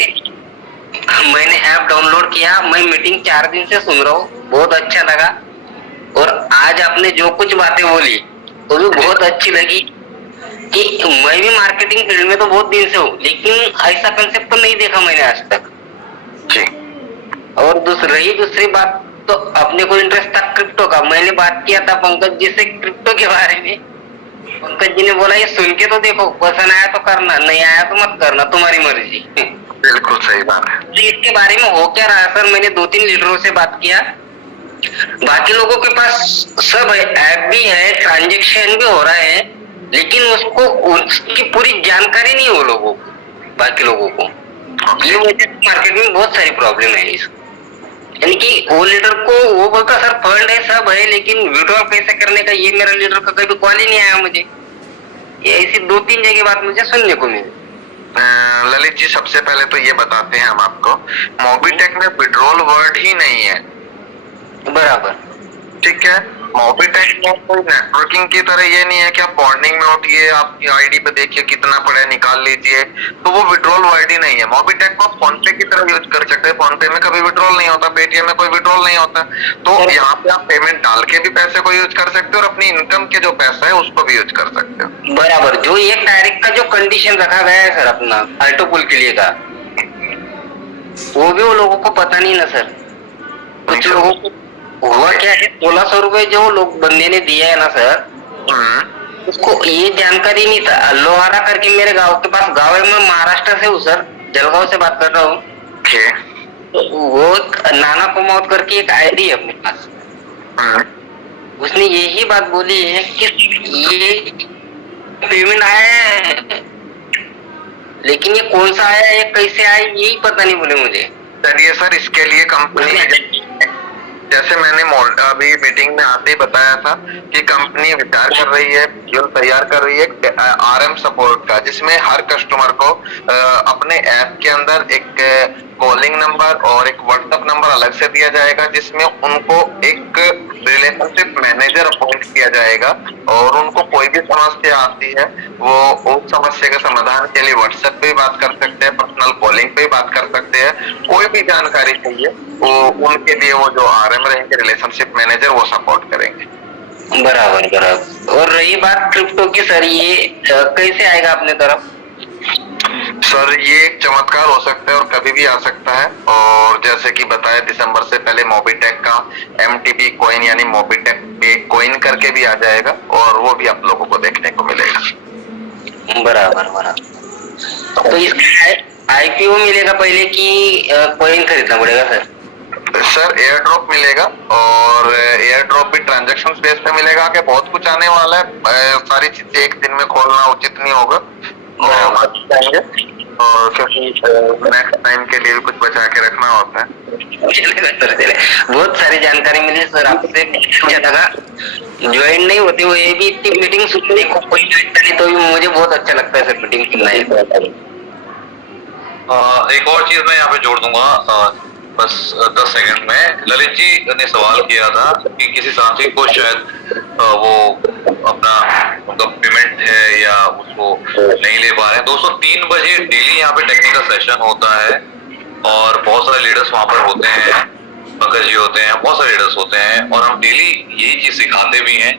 मैंने ऐप डाउनलोड किया, मैं मीटिंग 4 दिन से सुन रहा हूँ, बहुत अच्छा लगा। और आज आपने जो कुछ बातें बोली वो भी बहुत अच्छी लगी कि मैं भी मार्केटिंग फील्ड में तो बहुत दिन से हूँ, लेकिन ऐसा कंसेप्ट तो नहीं देखा मैंने आज तक जी। और दूसरी बात, तो अपने को इंटरेस्ट था क्रिप्टो का। मैंने बात किया था पंकज जी से क्रिप्टो के बारे में। पंकज जी ने बोला ये सुन के तो देखो, पसंद आया तो करना, नहीं आया तो मत करना, तुम्हारी मर्जी। बिल्कुल सही बात है। तो इसके बारे में हो क्या रहा है सर? मैंने 2-3 लीडरों से बात किया, बाकी लोगों के पास सब है, ऐप भी है, ट्रांजेक्शन भी हो रहा है, लेकिन उसको उसकी पूरी जानकारी नहीं हो लोगों को, बाकी लोगों को। ये वजह से मार्केट में बहुत सारी प्रॉब्लम है इस, यानी कि वो लीडर को वो बोलता सर फंड है, सब है, लेकिन विड्रॉल कैसे करने का ये मेरा लीडर का कभी कॉल ही नहीं आया मुझे। ये ऐसी 2-3 जगह बात मुझे सुनने को मिली। ललित जी, सबसे पहले तो ये बताते हैं हम आपको, मोबीटेक में विड्रॉल वर्ड ही नहीं है। बराबर, ठीक है। मोबीटेक में कोई नेटवर्किंग की तरह ये नहीं है कि आप बॉन्डिंग में उठिए, आपकी आईडी पे देखिए कितना पड़ा है, निकाल लीजिए, तो वो विड्रॉल वर्ड ही नहीं है। मोबीटेक को आप फोन पे की तरह यूज कर सकते हैं, फोन पे में कभी विड्रॉल नहीं होता, पेटीएम में कोई विड्रॉल नहीं होता, तो यहाँ पे आप पेमेंट डाल के भी पैसे को यूज कर सकते हो और अपनी इनकम के जो पैसा है उसको भी यूज कर सकते हो। बराबर। जो एक डायरेक्ट का जो कंडीशन रखा गया है सर अपना अल्टो पुल के लिए का, वो भी वो लोगों को पता नहीं ना सर। कुछ लोगों को हुआ क्या है, 1600 रुपए जो लोग बंदे ने दिया है ना सर, उसको ये जानकारी नहीं था। लोहारा करके मेरे गांव के पास गांव है, मैं महाराष्ट्र से हूँ सर, जलगांव से बात कर रहा हूँ। तो वो नाना कुमावत करके एक आईडी है अपने पास, उसने यही बात बोली है कि ये पेमेंट आया है, लेकिन ये कौन सा आया, ये कैसे आया, यही पता नहीं बोले मुझे। चलिए सर, इसके लिए कंपनी, जैसे मैंने अभी मीटिंग में आते ही बताया था कि कंपनी विचार कर रही है, तैयार कर रही है आरएम सपोर्ट का, जिसमें हर कस्टमर को अपने ऐप के अंदर एक कॉलिंग नंबर और एक व्हाट्सएप नंबर अलग से दिया जाएगा, जिसमें उनको एक रिलेशनशिप मैनेजर अपॉइंट किया जाएगा और उनको कोई भी समस्या आती है वो उस समस्या के समाधान के लिए व्हाट्सएप पे भी बात कर सकते हैं, पर्सनल कॉलिंग पे भी बात कर सकते हैं। कोई भी जानकारी चाहिए वो उनके लिए वो जो आरएम रहेंगे, रिलेशनशिप मैनेजर, वो सपोर्ट करेंगे। बराबर बराबर। और रही बात क्रिप्टो की सर, ये कैसे आएगा अपने तरफ? सर ये एक चमत्कार हो सकता है और कभी भी आ सकता है, और जैसे कि बताया दिसंबर से पहले मोबीटेक का MTP कॉइन यानी मोबीटेक पे कॉइन करके भी आ जाएगा और वो भी आप लोगों को देखने को मिलेगा। बराबर बराबर। तो इसका IPO मिलेगा पहले कि कॉइन खरीदना पड़ेगा सर? सर एयर ड्रॉप मिलेगा, और एयर ड्रॉप भी ट्रांजैक्शन बेस पे मिलेगा कि बहुत कुछ आने वाला है। सारी चीजें एक दिन में खोलना उचित नहीं होगा और क्योंकि नेक्स्ट टाइम के लिए भी कुछ बचा के रखना होता है। चले। बहुत सारी जानकारी मिली सर आपसे, अच्छा लगा। ज्वाइन नहीं होती वो ये भी इतनी मीटिंग सुनने को कोई ज्वाइन करे तो भी मुझे बहुत अच्छा लगता है सर मीटिंग सुनना है। एक और चीज मैं यहाँ पे जोड़ दूंगा बस 10 सेकंड में। ललित जी ने सवाल किया था कि किसी साथी को शायद वो अपना उनका पेमेंट है या उसको नहीं ले पा रहे हैं। दोस्तों 3 बजे डेली यहाँ पे टेक्निकल सेशन होता है और बहुत सारे लीडर्स वहाँ पर होते हैं, पंकज जी होते हैं, बहुत सारे लीडर्स होते हैं और हम डेली यही चीज सिखाते भी हैं।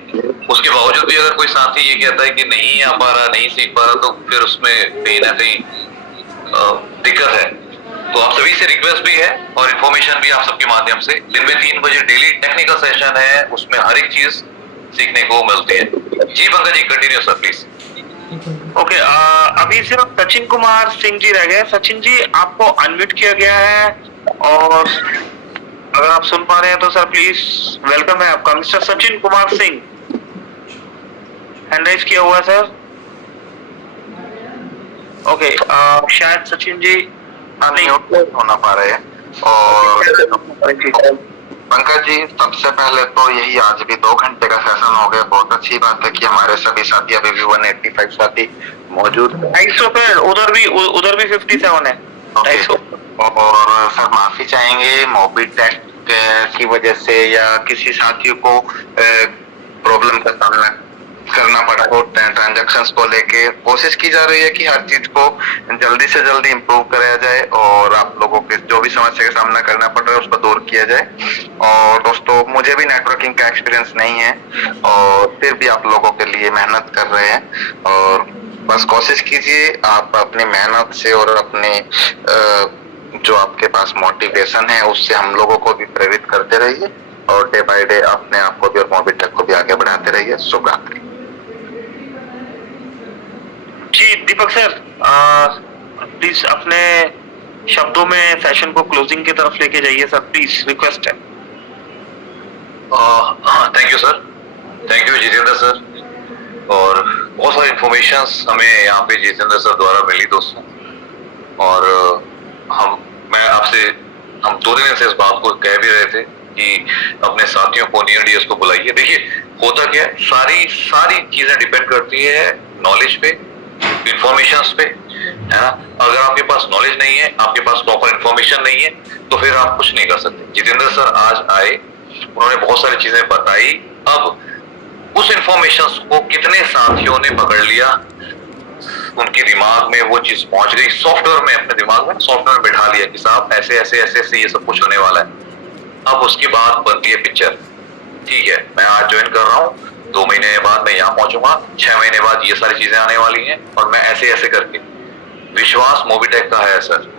उसके बावजूद भी अगर कोई साथी ये कहता है कि नहीं आ पा रहा, नहीं सीख पा रहा, तो फिर उसमें कहीं ना कहीं दिक्कत है। तो आप सभी से रिक्वेस्ट भी है और इन्फॉर्मेशन भी आप सबके माध्यम से, दिन में 3 बजे डेली टेक्निकल सेशन है, उसमें हर एक चीज सीखने को मिलती है। जी Pankaj ji continue sir please. Okay, अभी सिर्फ सचिन कुमार सिंह जी रह गए। सचिन जी आपको अनम्यूट किया गया है और अगर आप सुन पा रहे हैं तो सर प्लीज वेलकम है आपका। Mister Sachin Kumar Singh, hand raise किया हुआ है सर। ओके, शायद सचिन जी नहीं होना पा रहे हैं। और पंकज जी, सबसे पहले तो यही, आज भी 2 घंटे का सेशन हो गया। बहुत अच्छी बात है कि हमारे सभी साथी, अभी भी 185 साथी मौजूद है। 250 उधर भी 57 है। 250। और सर माफी चाहेंगे मोबीटेक की वजह से या किसी साथियों को प्रॉब्लम का सामना करना पड़ा हो ट्रांजैक्शंस को लेके। कोशिश की जा रही है कि हर चीज को जल्दी से जल्दी इम्प्रूव कराया जाए और आप लोगों के जो भी समस्या का सामना करना पड़ रहा है उसको दूर किया जाए। और दोस्तों, मुझे भी नेटवर्किंग का एक्सपीरियंस नहीं है और फिर भी आप लोगों के लिए मेहनत कर रहे हैं। और बस कोशिश कीजिए आप अपनी मेहनत से और अपने जो आपके पास मोटिवेशन है उससे हम लोगों को भी प्रेरित करते रहिए और डे बाय डे अपने आप को भी और मोबीटेक को भी आगे बढ़ाते रहिए। शुभरात्रि जी। दीपक सर, प्लीज अपने शब्दों में सेशन को क्लोजिंग की तरफ लेके जाइए सर, प्लीज, रिक्वेस्ट है। Thank you sir, thank you Jitendra sir. और बहुत सारी इंफॉर्मेशंस हमें यहाँ पे जितेंद्र सर द्वारा मिली दोस्तों। और हम 2 दिन से इस बात को कह भी रहे थे कि अपने साथियों को, नियर डियर्स को बुलाइए। देखिए होता क्या है, सारी चीजें डिपेंड करती है नॉलेज पे, इंफॉर्मेशन पे, है ना। अगर आपके पास नॉलेज नहीं है, आपके पास प्रॉपर इंफॉर्मेशन नहीं है, तो फिर आप कुछ नहीं कर सकते। जितेंद्र सर आज आए, उन्होंने बहुत सारी चीजें बताई। अब उस इंफॉर्मेशन को कितने साथियों ने पकड़ लिया, उनके दिमाग में वो चीज पहुंच गई, सॉफ्टवेयर में, अपने दिमाग में सॉफ्टवेयर में बैठा लिया कि साहब ऐसे ये सब कुछ होने वाला है। अब उसके बाद बनती है पिक्चर। ठीक है, मैं आज ज्वाइन कर रहा हूँ, 2 महीने बाद मैं यहाँ पहुंचूंगा, 6 महीने बाद ये सारी चीजें आने वाली हैं और मैं ऐसे करके। विश्वास मोबीटेक का है सर,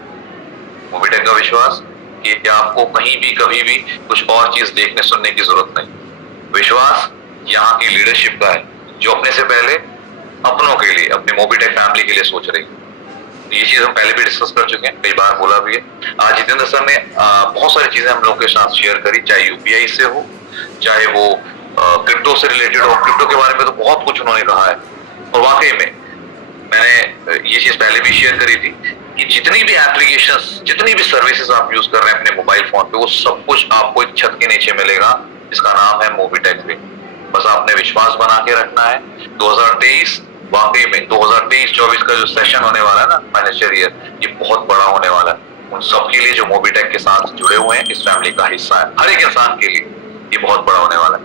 मोबीटेक का विश्वास कि आपको कहीं भी कभी भी कुछ और चीज देखने सुनने की जरूरत नहीं। विश्वास यहाँ की लीडरशिप का है जो अपने से पहले अपनों के लिए, अपनी मोबीटेक फैमिली के लिए सोच रही है। ये चीज हम पहले भी डिस्कस कर चुके हैं, कई बार बोला भी है। आज जितेंद्र सर ने बहुत सारी चीजें हम लोगों के साथ शेयर करी, चाहे यूपीआई से हो, चाहे वो क्रिप्टो से रिलेटेड हो। क्रिप्टो के बारे में तो बहुत कुछ उन्होंने कहा है। और वाकई में मैंने ये चीज पहले भी शेयर करी थी कि जितनी भी एप्लीकेशंस, जितनी भी सर्विसेज आप यूज कर रहे हैं अपने मोबाइल फोन पे, वो सब कुछ आपको एक छत के नीचे मिलेगा, जिसका नाम है मोबीटेक पे। बस आपने विश्वास बना के रखना है। 2023 वाकई में 2023-24 का जो सेशन होने वाला है ना, फाइनेंशियल ईयर, ये बहुत बड़ा होने वाला है उन सबके लिए जो मोबीटेक के साथ जुड़े हुए हैं, इस फैमिली का हिस्सा है। हर एक इंसान के लिए ये बहुत बड़ा होने वाला है।